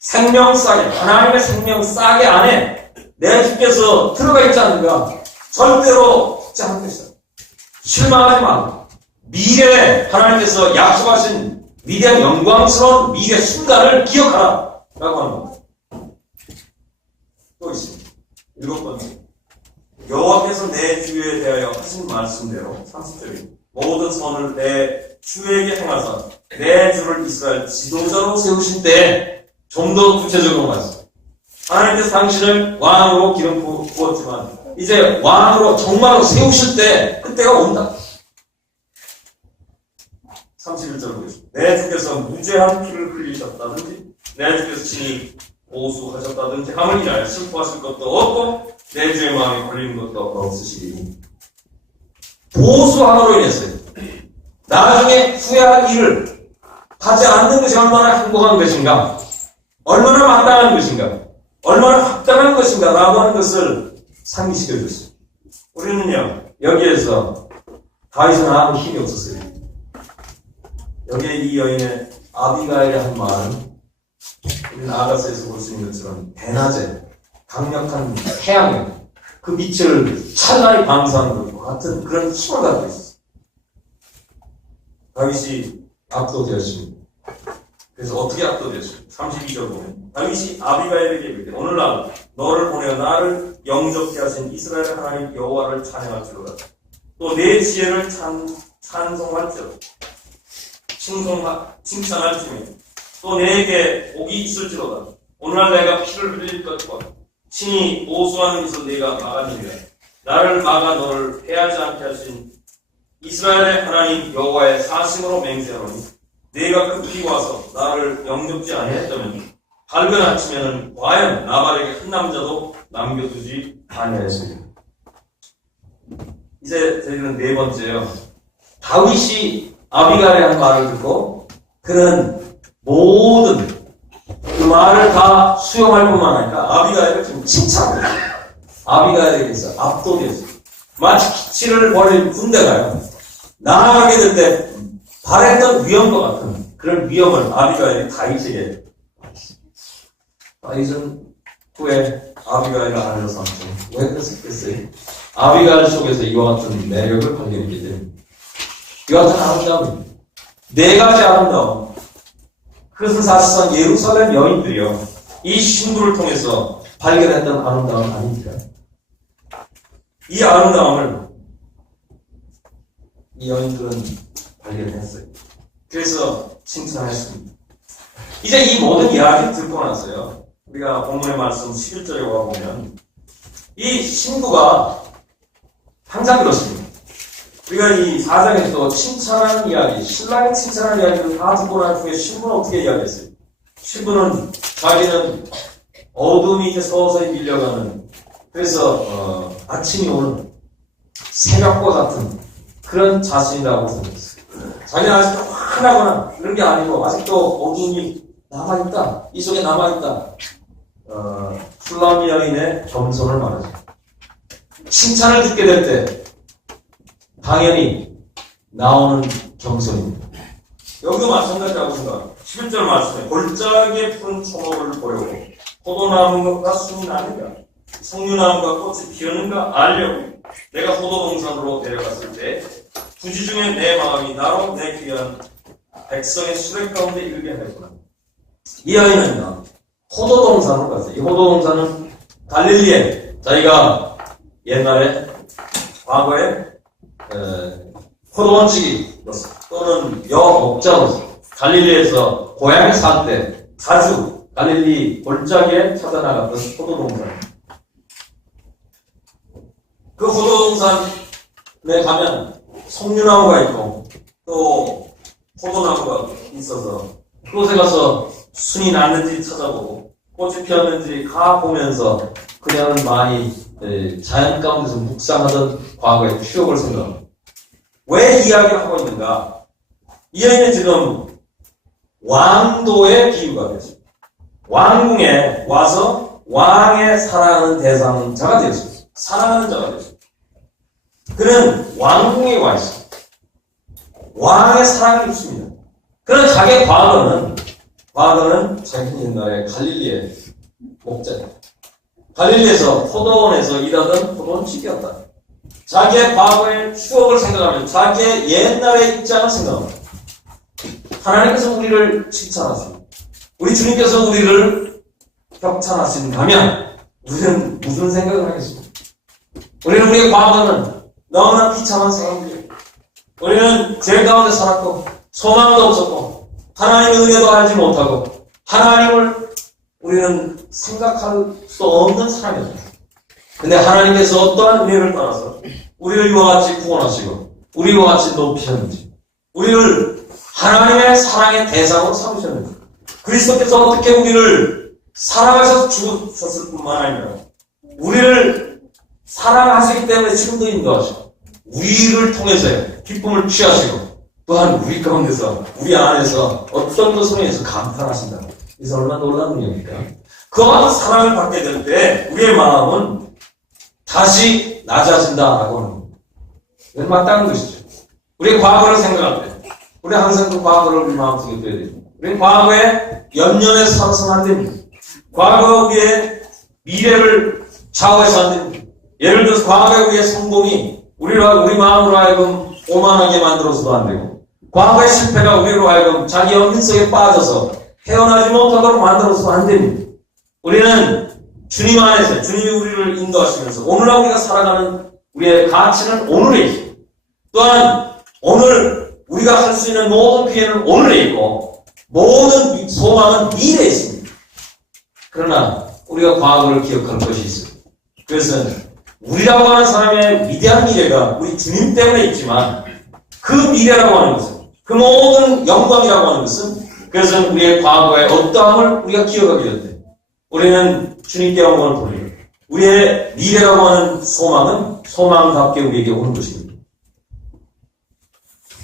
생명 싸개, 하나님의 생명 싸개 안에 내 주께서 들어가 있지 않는가? 절대로 죽지 않을 것이다. 실망하지 마. 미래에 하나님께서 약속하신 위대한 영광스러운 미래 순간을 기억하라 라고 하는 겁니다. 또 있습니다. 7번째, 여호와께서 내 주에 대하여 하신 말씀대로 30절입니다. 모든 선을 내 주에게 행하사 내 주를 이스라엘 지도자로 세우신 때에 좀 더 구체적으로 말씀. 하나님께서 당신을 왕으로 기름 부었지만 이제 왕으로 정말로 세우실 때 그때가 온다. 31절을 보겠습니다. 내 주께서 무죄한 피를 흘리셨다든지 내 주께서 친히 보수하셨다든지 함을 인하여 슬퍼하실 것도 없고 내 주의 마음이 걸리는 것도 없으시리니. 보수함으로 인해서요. 나중에 후회할 일을 하지 않는 것이 얼마나 행복한 것인가, 얼마나 마땅한 것인가, 얼마나 합당한 것인가 라고 하는 것을 상기시켜 줬어요. 우리는요, 여기에서 다윗은 아무 힘이 없었어요. 여기에 이 여인의 아비가일의 한 말은 우리는 아가서에서 볼 수 있는 것처럼 대낮에 강력한 태양에 그 빛을 찬란히 방사하는 것과 같은 그런 힘을 갖고 있었어요. 다윗이 압도되었습니다. 그래서 어떻게 압도되었습니까? 32절 보면 다윗이 아비가일에게 이르되 오늘날 너를 보내어 나를 영접케 하신 이스라엘 하나님 여호와를 찬양할지로다. 또 내 지혜를 찬송할지로다. 칭찬할지며 또 내게 복이 있을지로다. 오늘날 내가 피를 흘릴 것과 친히 보수하는 것을 내가 막았느니라. 나를 막아 너를 해하지 않게 하신 이스라엘의 하나님 여호와의 사심으로 맹세하노니 내가 급히 와서 나를 영접지 아니했다면 밝은 아침에는 과연 나발에게 한 남자도 남겨두지 아니하였으리라. 이제 저희는 네 번째요. 다윗이 아비가일의 한 말을 듣고 그는 모든 그 말을 다 수용할 뿐만 아니라 아비가일을 지금 칭찬합니다. 아비가일에게서 압도되었어요. 마치 기치를 벌일 군대가요. 나아가게 될 때 바랬던 위험과 같은 그런 위험을 아비가일이 다윗에게 다윗은 후에 아비가일을 알려서 않죠. 왜 그랬겠어요? 아비가일 속에서 이와 같은 매력을 발견했기 때문에 이와 같은 아름다움입니다. 네 가지 아름다움. 그것은 사실상 예루살렘 여인들이요. 이 신부를 통해서 발견했던 아름다움 아닙니다. 이 아름다움을 이 여인들은 발견했어요. 그래서 칭찬했습니다. 이제 이 모든 이야기를 듣고 나서요. 우리가 본문의 말씀 11절에 와보면 이 신부가 항상 그렇습니다. 우리가 이 4장에서 칭찬하는 이야기, 신랑이 칭찬하는 이야기를 다 듣고 난 후에 신부는 어떻게 이야기했어요? 신부는 자기는 어둠이 이제 서서히 밀려가는 그래서 아침이 오는 새벽과 같은 그런 자신이라고 생각했어요. 자기는 아직도 환하거나 그런 게 아니고 아직도 어둠이 남아있다. 이 속에 남아있다. 훌람 여인의 겸손을 말하죠. 칭찬을 듣게 될 때 당연히 나오는 겸손입니다. 여기도 마찬가지라고 생각합니다. 11절 말씀에 골짜기에 푸른 초목을 보려고 포도나무가 순이 나는가 석류나무가 꽃이 피우는가 알려고 내가 포도동산으로 내려갔을 때 부지 중에 내 마음이 나로 내 귀한 백성의 수레 가운데 이르게 하였구나. 이 아이는요 포도동산으로 갔어요. 이 포도동산은 갈릴리에 자기가 옛날에 과거에 포도원지기 또는 여목자로서 갈릴리에서 고향에 살 때 자주 갈릴리 골짜기에 찾아나갔던 포도동산. 그 포도동산에 가면 석류나무가 있고 또 포도나무가 있어서 그곳에 가서 순이 났는지 찾아보고 꽃이 피었는지 가보면서 그녀는 많이 자연 가운데서 묵상하던 과거의 추억을 생각합니다. 왜 이야기를 하고 있는가? 이 여인은 지금 왕도의 비유가 되었습니다. 왕궁에 와서 왕의 사랑하는 대상자가 되었습니다. 사랑하는 자가 되었습니다. 그는 왕궁에 와 있습니다. 왕의 사랑을 입습니다. 그런 자기의 과거는 자기 옛날에 갈릴리의 목자입니다. 갈릴리에서 포도원에서 일하던 포도원집이었다. 자기의 과거의 추억을 생각하면 자기의 옛날의 입장을 생각합니다. 하나님께서 우리를 칭찬하십니다. 우리 주님께서 우리를 격찬하신다면 우리는 무슨 생각을 하겠습니까? 우리는 우리의 과거는 너무나 비참한 생각이에요. 우리는 죄 가운데 살았고 소망도 없었고 하나님의 은혜도 알지 못하고 하나님을 우리는 생각할 수 없는 사람이었습니다. 근데 하나님께서 어떠한 은혜를 따라서 우리를 이와 같이 구원하시고 우리와 같이 높이셨는지 우리를 하나님의 사랑의 대상으로 삼으셨는지 그리스도께서 어떻게 우리를 사랑하셔서 죽으셨을 뿐만 아니라 우리를 사랑하시기 때문에 지금도 인도하시고 우리를 통해서 기쁨을 취하시고 또한 우리 가운데서 우리 안에서 어떤 것으로 인해서 감탄하신다. 그래서 얼마나 놀라운 일입니까? 그와 사랑을 받게 될 때 우리의 마음은 다시 낮아진다라고 하는 겁니다. 이건 마땅한 것이죠. 우리의 과거를 생각할 때 우리 항상 그 과거를 우리 마음속에 둬야 됩니다. 우리는 과거에 연연해 살아서는 안 됩니다. 과거 우리의 미래를 좌우해서 안 됩니다. 예를 들어서 과거의 우리의 성공이 우리 마음으로 하여금 오만하게 만들어서도 안 되고 과거의 실패가 우리로 하여금 자기 연민 속에 빠져서 헤어나지 못하도록 만들어서도 안 됩니다. 우리는 주님 안에서 주님이 우리를 인도하시면서 오늘날 우리가 살아가는 우리의 가치는 오늘에 있고 또한 오늘 우리가 할 수 있는 모든 기회는 오늘에 있고 모든 소망은 미래에 있습니다. 그러나 우리가 과거를 기억할 것이 있습니다. 그것은 우리라고 하는 사람의 위대한 미래가 우리 주님 때문에 있지만 그 미래라고 하는 것은 그 모든 영광이라고 하는 것은 그것은 우리의 과거의 어떠함을 우리가 기억하게 될 때 우리는 주님께 영광을 돌리고 우리의 미래라고 하는 소망은 소망답게 우리에게 오는 것입니다.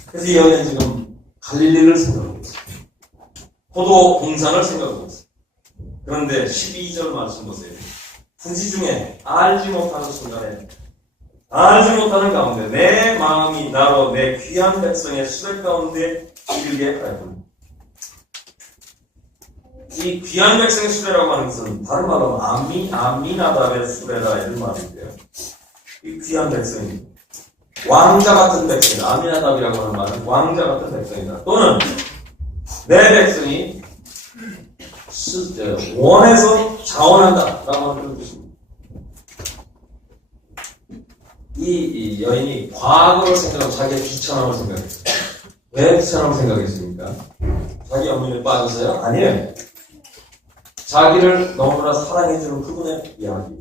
그래서 이 여인은 지금 갈릴리를 생각하고 있습니다. 포도 공산을 생각하고 있습니다. 그런데 12절 말씀 보세요. 부지 중에 알지 못하는 순간에 알지 못하는 가운데 내 마음이 나로 내 귀한 백성의 수백 가운데 이르게 하였구나. 이 귀한 백성의 수레라고 하는 것은 다른 말로 아미나답의 수레라 이런 말인데요. 이 귀한 백성이 왕자 같은 백성이다. 아미나답이라고 하는 말은 왕자 같은 백성이다. 또는 내 백성이 원해서 자원한다 라고 하는 뜻입니다. 이 여인이 과거를 생각하고 자기의 비천함을 생각했어요. 왜 비천함을 생각했습니까? 자기 연민에 빠져서요? 아니에요. 자기를 너무나 사랑해주는 그분의 이야기,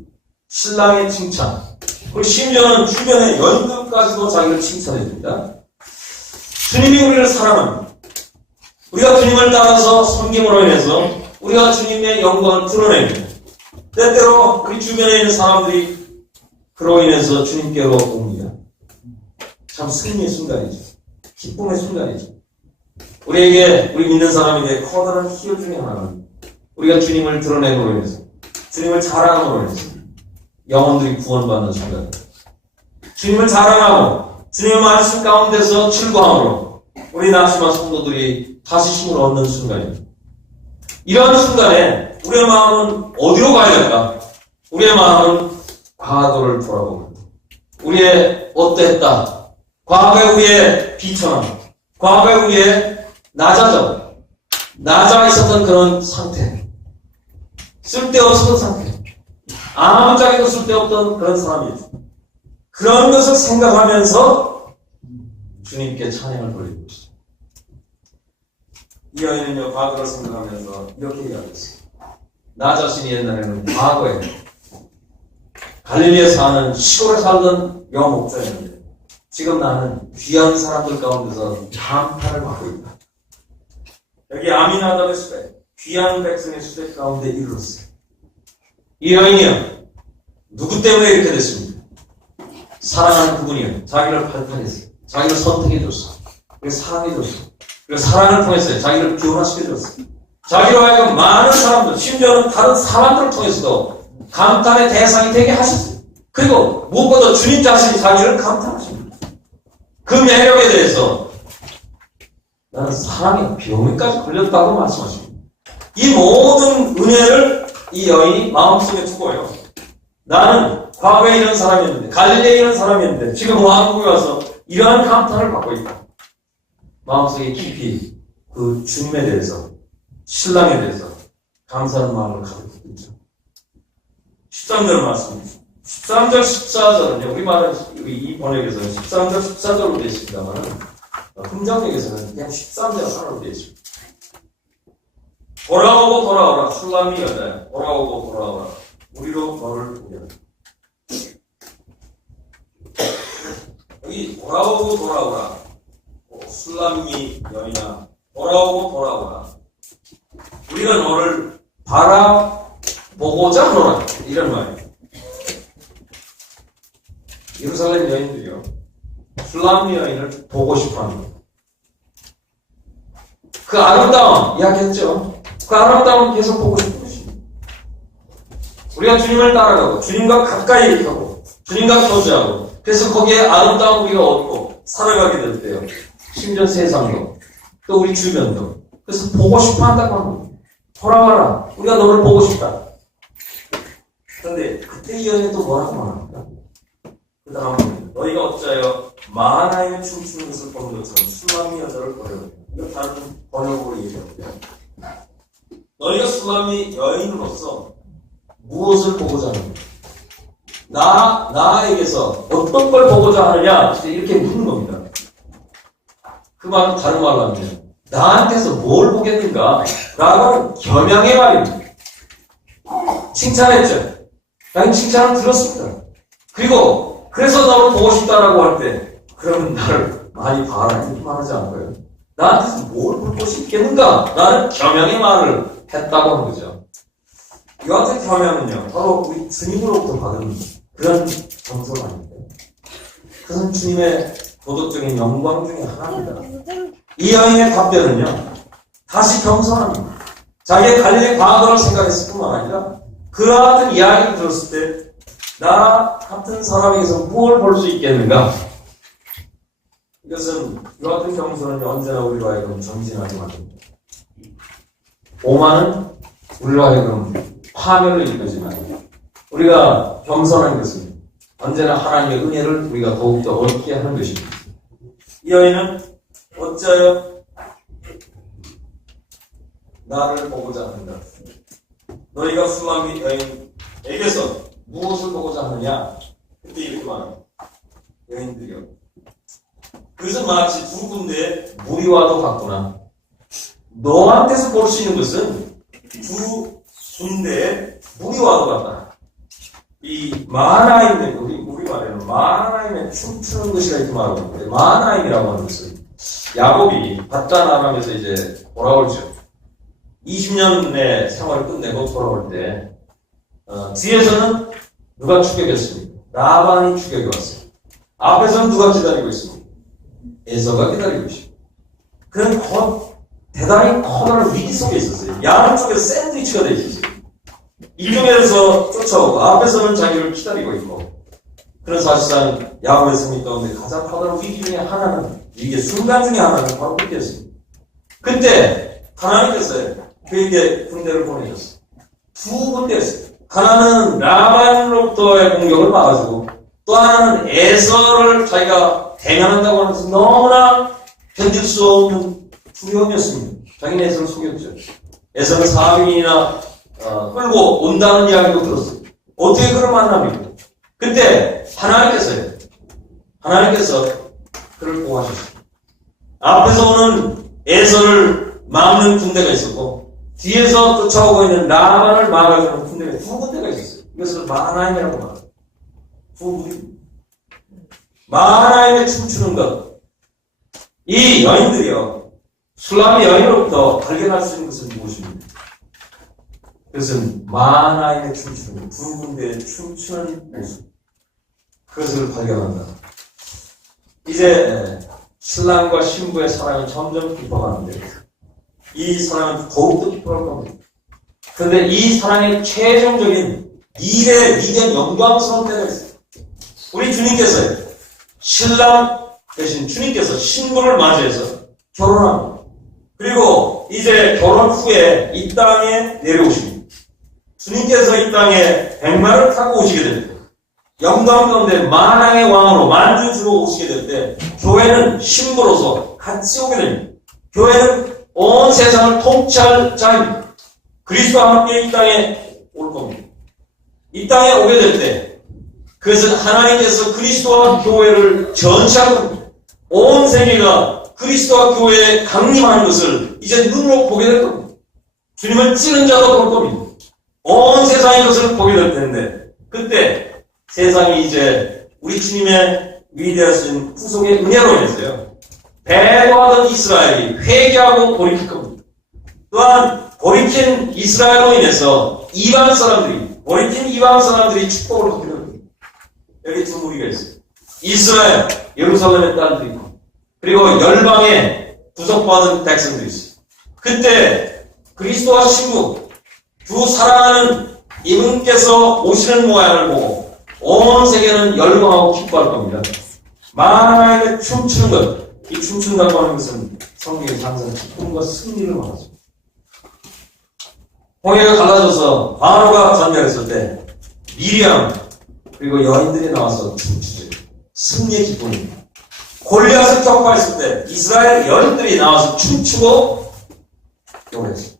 신랑의 칭찬, 그리고 심지어는 주변의 연금까지도 자기를 칭찬해줍니다. 주님이 우리를 사랑합니다. 우리가 주님을 따라서 섬김으로 인해서 우리가 주님의 영광을 드러냅니다. 때때로 우리 주변에 있는 사람들이 그로 인해서 주님께로 옵니다. 참 승리의 순간이죠. 기쁨의 순간이죠. 우리 믿는 사람에게 커다란 희열 중에 하나는 우리가 주님을 드러내므로 인해서 주님을 자랑함으로 인해서 영혼들이 구원받는 순간입니다. 주님을 자랑하고 주님의 말씀 가운데서 출구함으로 우리 낙심한 성도들이 다시 힘을 얻는 순간입니다. 이러한 순간에 우리의 마음은 어디로 가야 될까? 우리의 마음은 과거를 돌아보고 우리의 어땠다? 과거의 우리의 비천함, 과거의 우리의 낮아 있었던 그런 상태, 쓸데없었던 상태, 아무짝에도 쓸데없던 그런 사람이죠. 그런 것을 생각하면서 주님께 찬양을 돌리는 것이죠. 이 여인은요, 과거를 생각하면서 이렇게 이야기했어요. 나 자신이 옛날에는 과거에 갈릴리에 사는 시골에 살던 여목자였는데 지금 나는 귀한 사람들 가운데서 감탄을 받고 있다. 여기 아미나답의 수백, 귀한 백성의 수백 가운데 이르렀어요. 이 여인이요, 누구 때문에 이렇게 됐습니까? 사랑하는 그분이요, 자기를 발판했어요. 자기를 선택해줬어. 그래서 사랑해줬어. 그래서 사랑을 통해서 자기를 변화시켜줬어. 자기로 하여금 많은 사람들, 심지어는 다른 사람들을 통해서도 감탄의 대상이 되게 하셨어요. 그리고 무엇보다 주님 자신이 자기를 감탄하십니다. 그 매력에 대해서 나는 사랑의 병에까지 걸렸다고 말씀하십니다. 이 모든 은혜를 이 여인이 마음속에 두고요. 나는 과거에 이런 사람이었는데, 갈릴리에 이런 사람이었는데 지금 왕국에 와서 이러한 감탄을 받고 있다. 마음속에 깊이 그 주님에 대해서, 신랑에 대해서 감사하는 마음을 가지고 있죠. 13절 말씀입니다. 13절, 14절은요, 우리말은 이 번역에서는 13절, 14절로 되어 있습니다만, 흥정역에서는 그냥 13절 하나로 되어 있습니다. 돌아오라, 술람이 여자야. 돌아오라, 우리로 너를 보자. 여기 돌아오라. 술람이 여인아, 돌아오라. 우리가 너를 바라보고자 하노라. 이런 말이에요. 예루살렘 여인들이요, 술람 여인을 보고 싶어 합니다. 그 아름다움, 이야기했죠? 그 아름다움 계속 보고 싶은 것입니다. 우리가 주님을 따라가고, 주님과 가까이 가고, 주님과 교제하고, 그래서 거기에 아름다운 우리가 얻고, 살아가게 될 때요. 심지어 세상도, 또 우리 주변도. 그래서 보고 싶어 한다고 합니다. 돌아와라. 우리가 너를 보고 싶다. 그런데 그때 이 여인이 또 뭐라고 말합니까? 그 다음은 너희가 어찌하여 마하나임에 춤추는 것을 보는 것처럼 술람미 여자를 버려라. 이거 다른 번역으로 얘기합니다. 너희가 술람미 여인으로서 무엇을 보고자 하느냐? 나에게서 어떤 걸 보고자 하느냐? 이렇게 묻는 겁니다. 그 말은 다른 말로 하면 나한테서 뭘 보겠는가? 라고 겸양의 말입니다. 칭찬했죠. 나는 칭찬을 들었습니다. 그리고 그래서 너를 보고 싶다라고 할 때 그러면 나를 많이 봐라 이렇게 말하지 않고요. 나한테서 뭘 볼 것이 있겠는가? 라는 겸양의 말을 했다고 하는 거죠. 이 같은 겸양은요 바로 우리 주님으로부터 받은 그런 정서가 아닙니다. 그것은 주님의 도덕적인 영광 중에 하나입니다. 이 여인의 답변은요 다시 겸손합니다. 자기의 갈릴리 과거를 생각했을 뿐만 아니라 그와 같은 이야기를 들었을 때 나 같은 사람에게서 무엇을 볼 수 있겠는가? 이것은 이와 같은 겸손은 언제나 우리로 하여금 정진하게 만듭니다. 오만은 우리로 하여금 파멸로 이끌지만 우리가 겸손한 것은 언제나 하나님의 은혜를 우리가 더욱더 얻게 하는 것입니다. 이 여인은 어찌하여 나를 보고자 하는가? 너희가 술람미 여인에게서 무엇을 보고자 하느냐? 그때 이렇게 말합니다. 여인들이여. 그것은 마치 두 군데의 무리와도 같구나. 너한테서 볼 수 있는 것은 두 군데의 무리와도 같다. 이 마하나임의, 우리 말에는 마하나임에 춤추는 것이라 이렇게 말하고 있는데, 마하나임이라고 하는 것은 야곱이 바단 아람에서 이제 돌아오죠. 20년의 생활을 끝내고 돌아올 때, 뒤에서는 누가 추격했습니까? 라반이 추격이 왔어요. 앞에서는 누가 기다리고 있습니까? 에서가 기다리고 있습니다. 그는 대단히 커다란 위기 속에 있었어요. 양쪽에 샌드위치가 되어 있었어요. 이쪽에서 쫓아오고 앞에서는 자기를 기다리고 있고, 그런 사실상 야곱의 생명 가운데 가장 커다란 위기 중에 하나는, 위기의 순간 중에 하나는 바로 그때였습니다. 그때 하나님께서 그에게 군대를 보내셨어요. 두 군대였어요. 하나는 라반으로부터의 공격을 막아주고 또 하나는 에서를 자기가 대면한다고 하면서 너무나 견딜 수 없는 두려움이었습니다. 자기는 에서를 속였죠. 에서는 400인이나 끌고 온다는 이야기도 들었어요. 어떻게 그를 만납니까? 그때 하나님께서 그를 보호하셨어요. 앞에서 오는 에서를 막는 군대가 있었고 뒤에서 쫓아오고 있는 라반을 막아주는 군대가 두 군대가 있었어요. 이것을 마하나임이라고 말합니다. 두 군대. 마하나임에 춤추는 것. 이 여인들이요. 술람미 여인으로부터 발견할 수 있는 것은 무엇입니까? 그것은 마하나임에 춤추는 것. 두 군대에 춤추는 모습. 그것을 발견한다. 이제 신랑과 신부의 사랑은 점점 깊어가는데 이 사랑은 더욱더 깊어갈 겁니다. 그런데 이 사랑의 최종적인 미래 위대한 영광스러운 때가 있어요. 우리 주님께서요. 신랑 대신 주님께서 신부를 맞이해서 결혼합니다. 그리고 이제 결혼 후에 이 땅에 내려오십니다. 주님께서 이 땅에 백마를 타고 오시게 됩니다. 영광 가운데 만왕의 왕으로 만주주로 오시게 될 때 교회는 신부로서 같이 오게 됩니다. 교회는 온 세상을 통치할 자입니다. 그리스도와 함께 이 땅에 올 겁니다. 이 땅에 오게 될 때 그것은 하나님께서 그리스도와 교회를 전시하는 겁니다. 온 세계가 그리스도와 교회에 강림하는 것을 이제 눈으로 보게 될 겁니다. 주님을 찌른 자도 볼 겁니다. 온 세상이 그것을 보게 될 텐데 그때 세상이 이제 우리 주님의 위대하신 구속의 은혜로 인해서요. 배도하던 이스라엘이 회개하고 돌이킬 겁니다. 또한 돌이킨 이스라엘로 인해서 이방 사람들이 축복을 받게 됩니다. 여기 두 무리가 있어요. 이스라엘, 예루살렘의 딸들이 있고, 그리고 열방에 구속받은 백성들이 있어요. 그때 그리스도와 신부, 두 사랑하는 이분께서 오시는 모양을 보고 온 세계는 열광하고 기뻐할 겁니다. 만하게 춤추는 것, 이 춤춘다고 하는 것은 성경에서 항상 기쁨과 승리를 말하죠. 홍해가 갈라져서 바로가 전멸했을 때 미리암 그리고 여인들이 나와서 춤추죠. 승리의 기쁨입니다. 골리앗을 격파했을 때 이스라엘 여인들이 나와서 춤추고 노래했어요.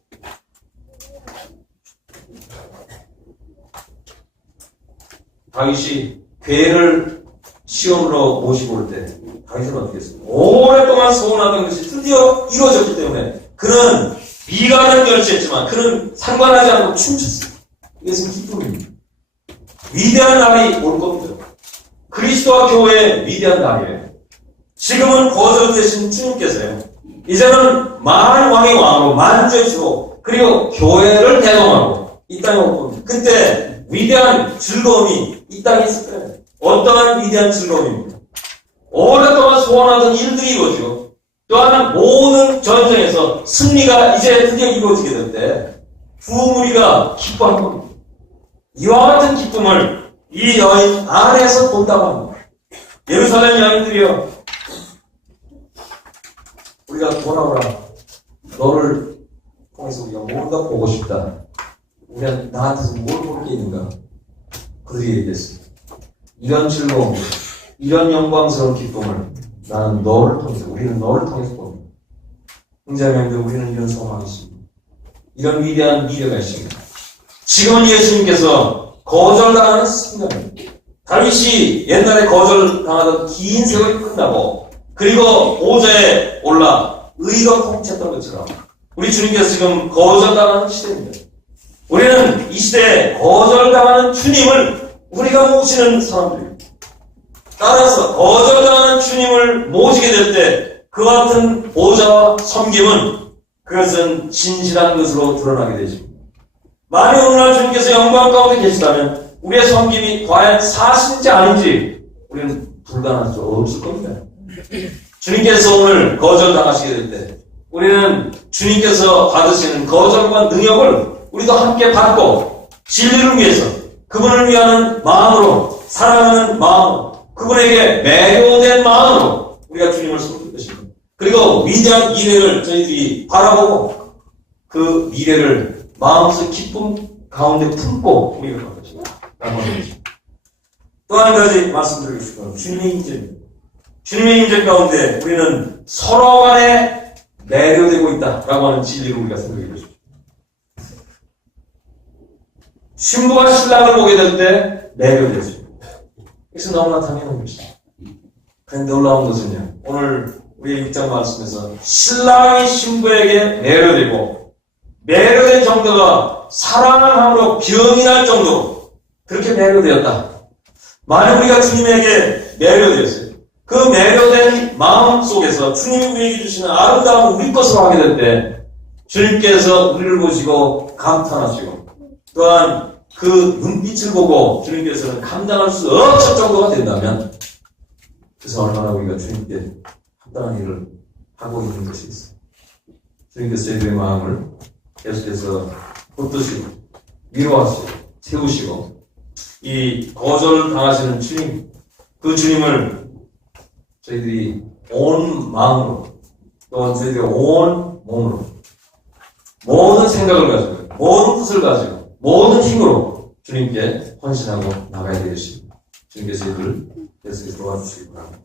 다윗이 괴를 시온으로 모시고 올 때 다윗은 어떻게 했습니까? 오랫동안 소원하던 것이 드디어 이루어졌기 때문에 그는 미간을 결시했지만 그는 상관하지 않고 춤췄어요. 이것은 기쁨입니다. 위대한 날이 올 겁니다. 그리스도와 교회의 위대한 날이에요. 지금은 거절되신 주님께서요. 이제는 만 왕의 왕으로 만주해주고 그리고 교회를 대동하고 이 땅에 올 겁니다. 그때 위대한 즐거움이 이 땅에 있을 거예요. 어떠한 위대한 즐거움입니다. 오랫동안 소원하던 일들이 이루어지고 또한 모든 전쟁에서 승리가 이제 드디어 이루어지게 될 때 두 무리가 기뻐하는 겁니다. 이와 같은 기쁨을 이 여인 안에서 본다고 합니다. 예루살렘 여인들이여 우리가 돌아오라. 너를 통해서 우리가 뭔가 보고 싶다. 우리가 나한테서 뭘 볼 게 있는가? 그들이 얘기했습니다. 이런 즐거움, 이런 영광스러운 기쁨을 나는 너를 통해서, 우리는 너를 통해서 봅니다. 형제자매님들, 우리는 이런 소망이 있습니다. 이런 위대한 미래가 있습니다. 지금은 예수님께서 거절당하는 순간입니다. 다윗이 옛날에 거절당하던 긴 세월이 끝나고 그리고 보좌에 올라 의로 통치했던 것처럼 우리 주님께서 지금 거절당하는 시대입니다. 우리는 이 시대에 거절당하는 주님을 우리가 모시는 사람들입니다. 따라서 거절당하는 주님을 모시게 될 때 그 같은 보좌와 섬김은 그것은 진실한 것으로 드러나게 되죠. 만약 오늘날 주님께서 영광 가운데 계시다면 우리의 섬김이 과연 사실인지 아닌지 우리는 불가능할 수 없을 겁니다. 주님께서 오늘 거절당하시게 될 때 우리는 주님께서 받으시는 거절과 능력을 우리도 함께 받고 진리를 위해서 그분을 위하는 마음으로 사랑하는 마음으로 그분에게 매료된 마음으로 우리가 주님을 섬길 것입니다. 그리고 위대한 미래를 저희들이 바라보고 그 미래를 마음속 기쁨 가운데 품고 우리가 갈 것입니다. 또 한 가지 말씀드리겠습니다. 주님의 인재입니다. 주님의 인재 가운데 우리는 서로 간에 매료되고 있다라고 하는 진리를 우리가 생각해 보십시오. 신부가 신랑을 보게 될 때 매료되죠. 이것은 너무나 당연한 것이죠. 그런데 놀라운 것은요. 오늘 우리의 6장 말씀에서 신랑이 신부에게 매료되고 매료된 정도가 사랑함으로 병이 날 정도로 그렇게 매료되었다. 만약 우리가 주님에게 매료되었어요. 그 매료된 마음 속에서 주님이 우리에게 주시는 아름다운 우리 것으로 하게 될 때 주님께서 우리를 보시고 감탄하시고 또한 그 눈빛을 보고 주님께서는 감당할 수 없을 정도가 된다면 그래서 얼마나 우리가 주님께 합당한 일을 하고 있는 것이 있어요. 주님께서 저희들의 마음을 계속해서 붙드시고 위로하시고 세우시고 이 거절을 당하시는 주님, 그 주님을 저희들이 온 마음으로 또한 저희들의 온 몸으로 모든 생각을 가지고 모든 뜻을 가지고 모든 힘으로 주님께 헌신하고 나가야 되겠습니다. 주님께서 저희들을 계속해서 도와주시기 바랍니다.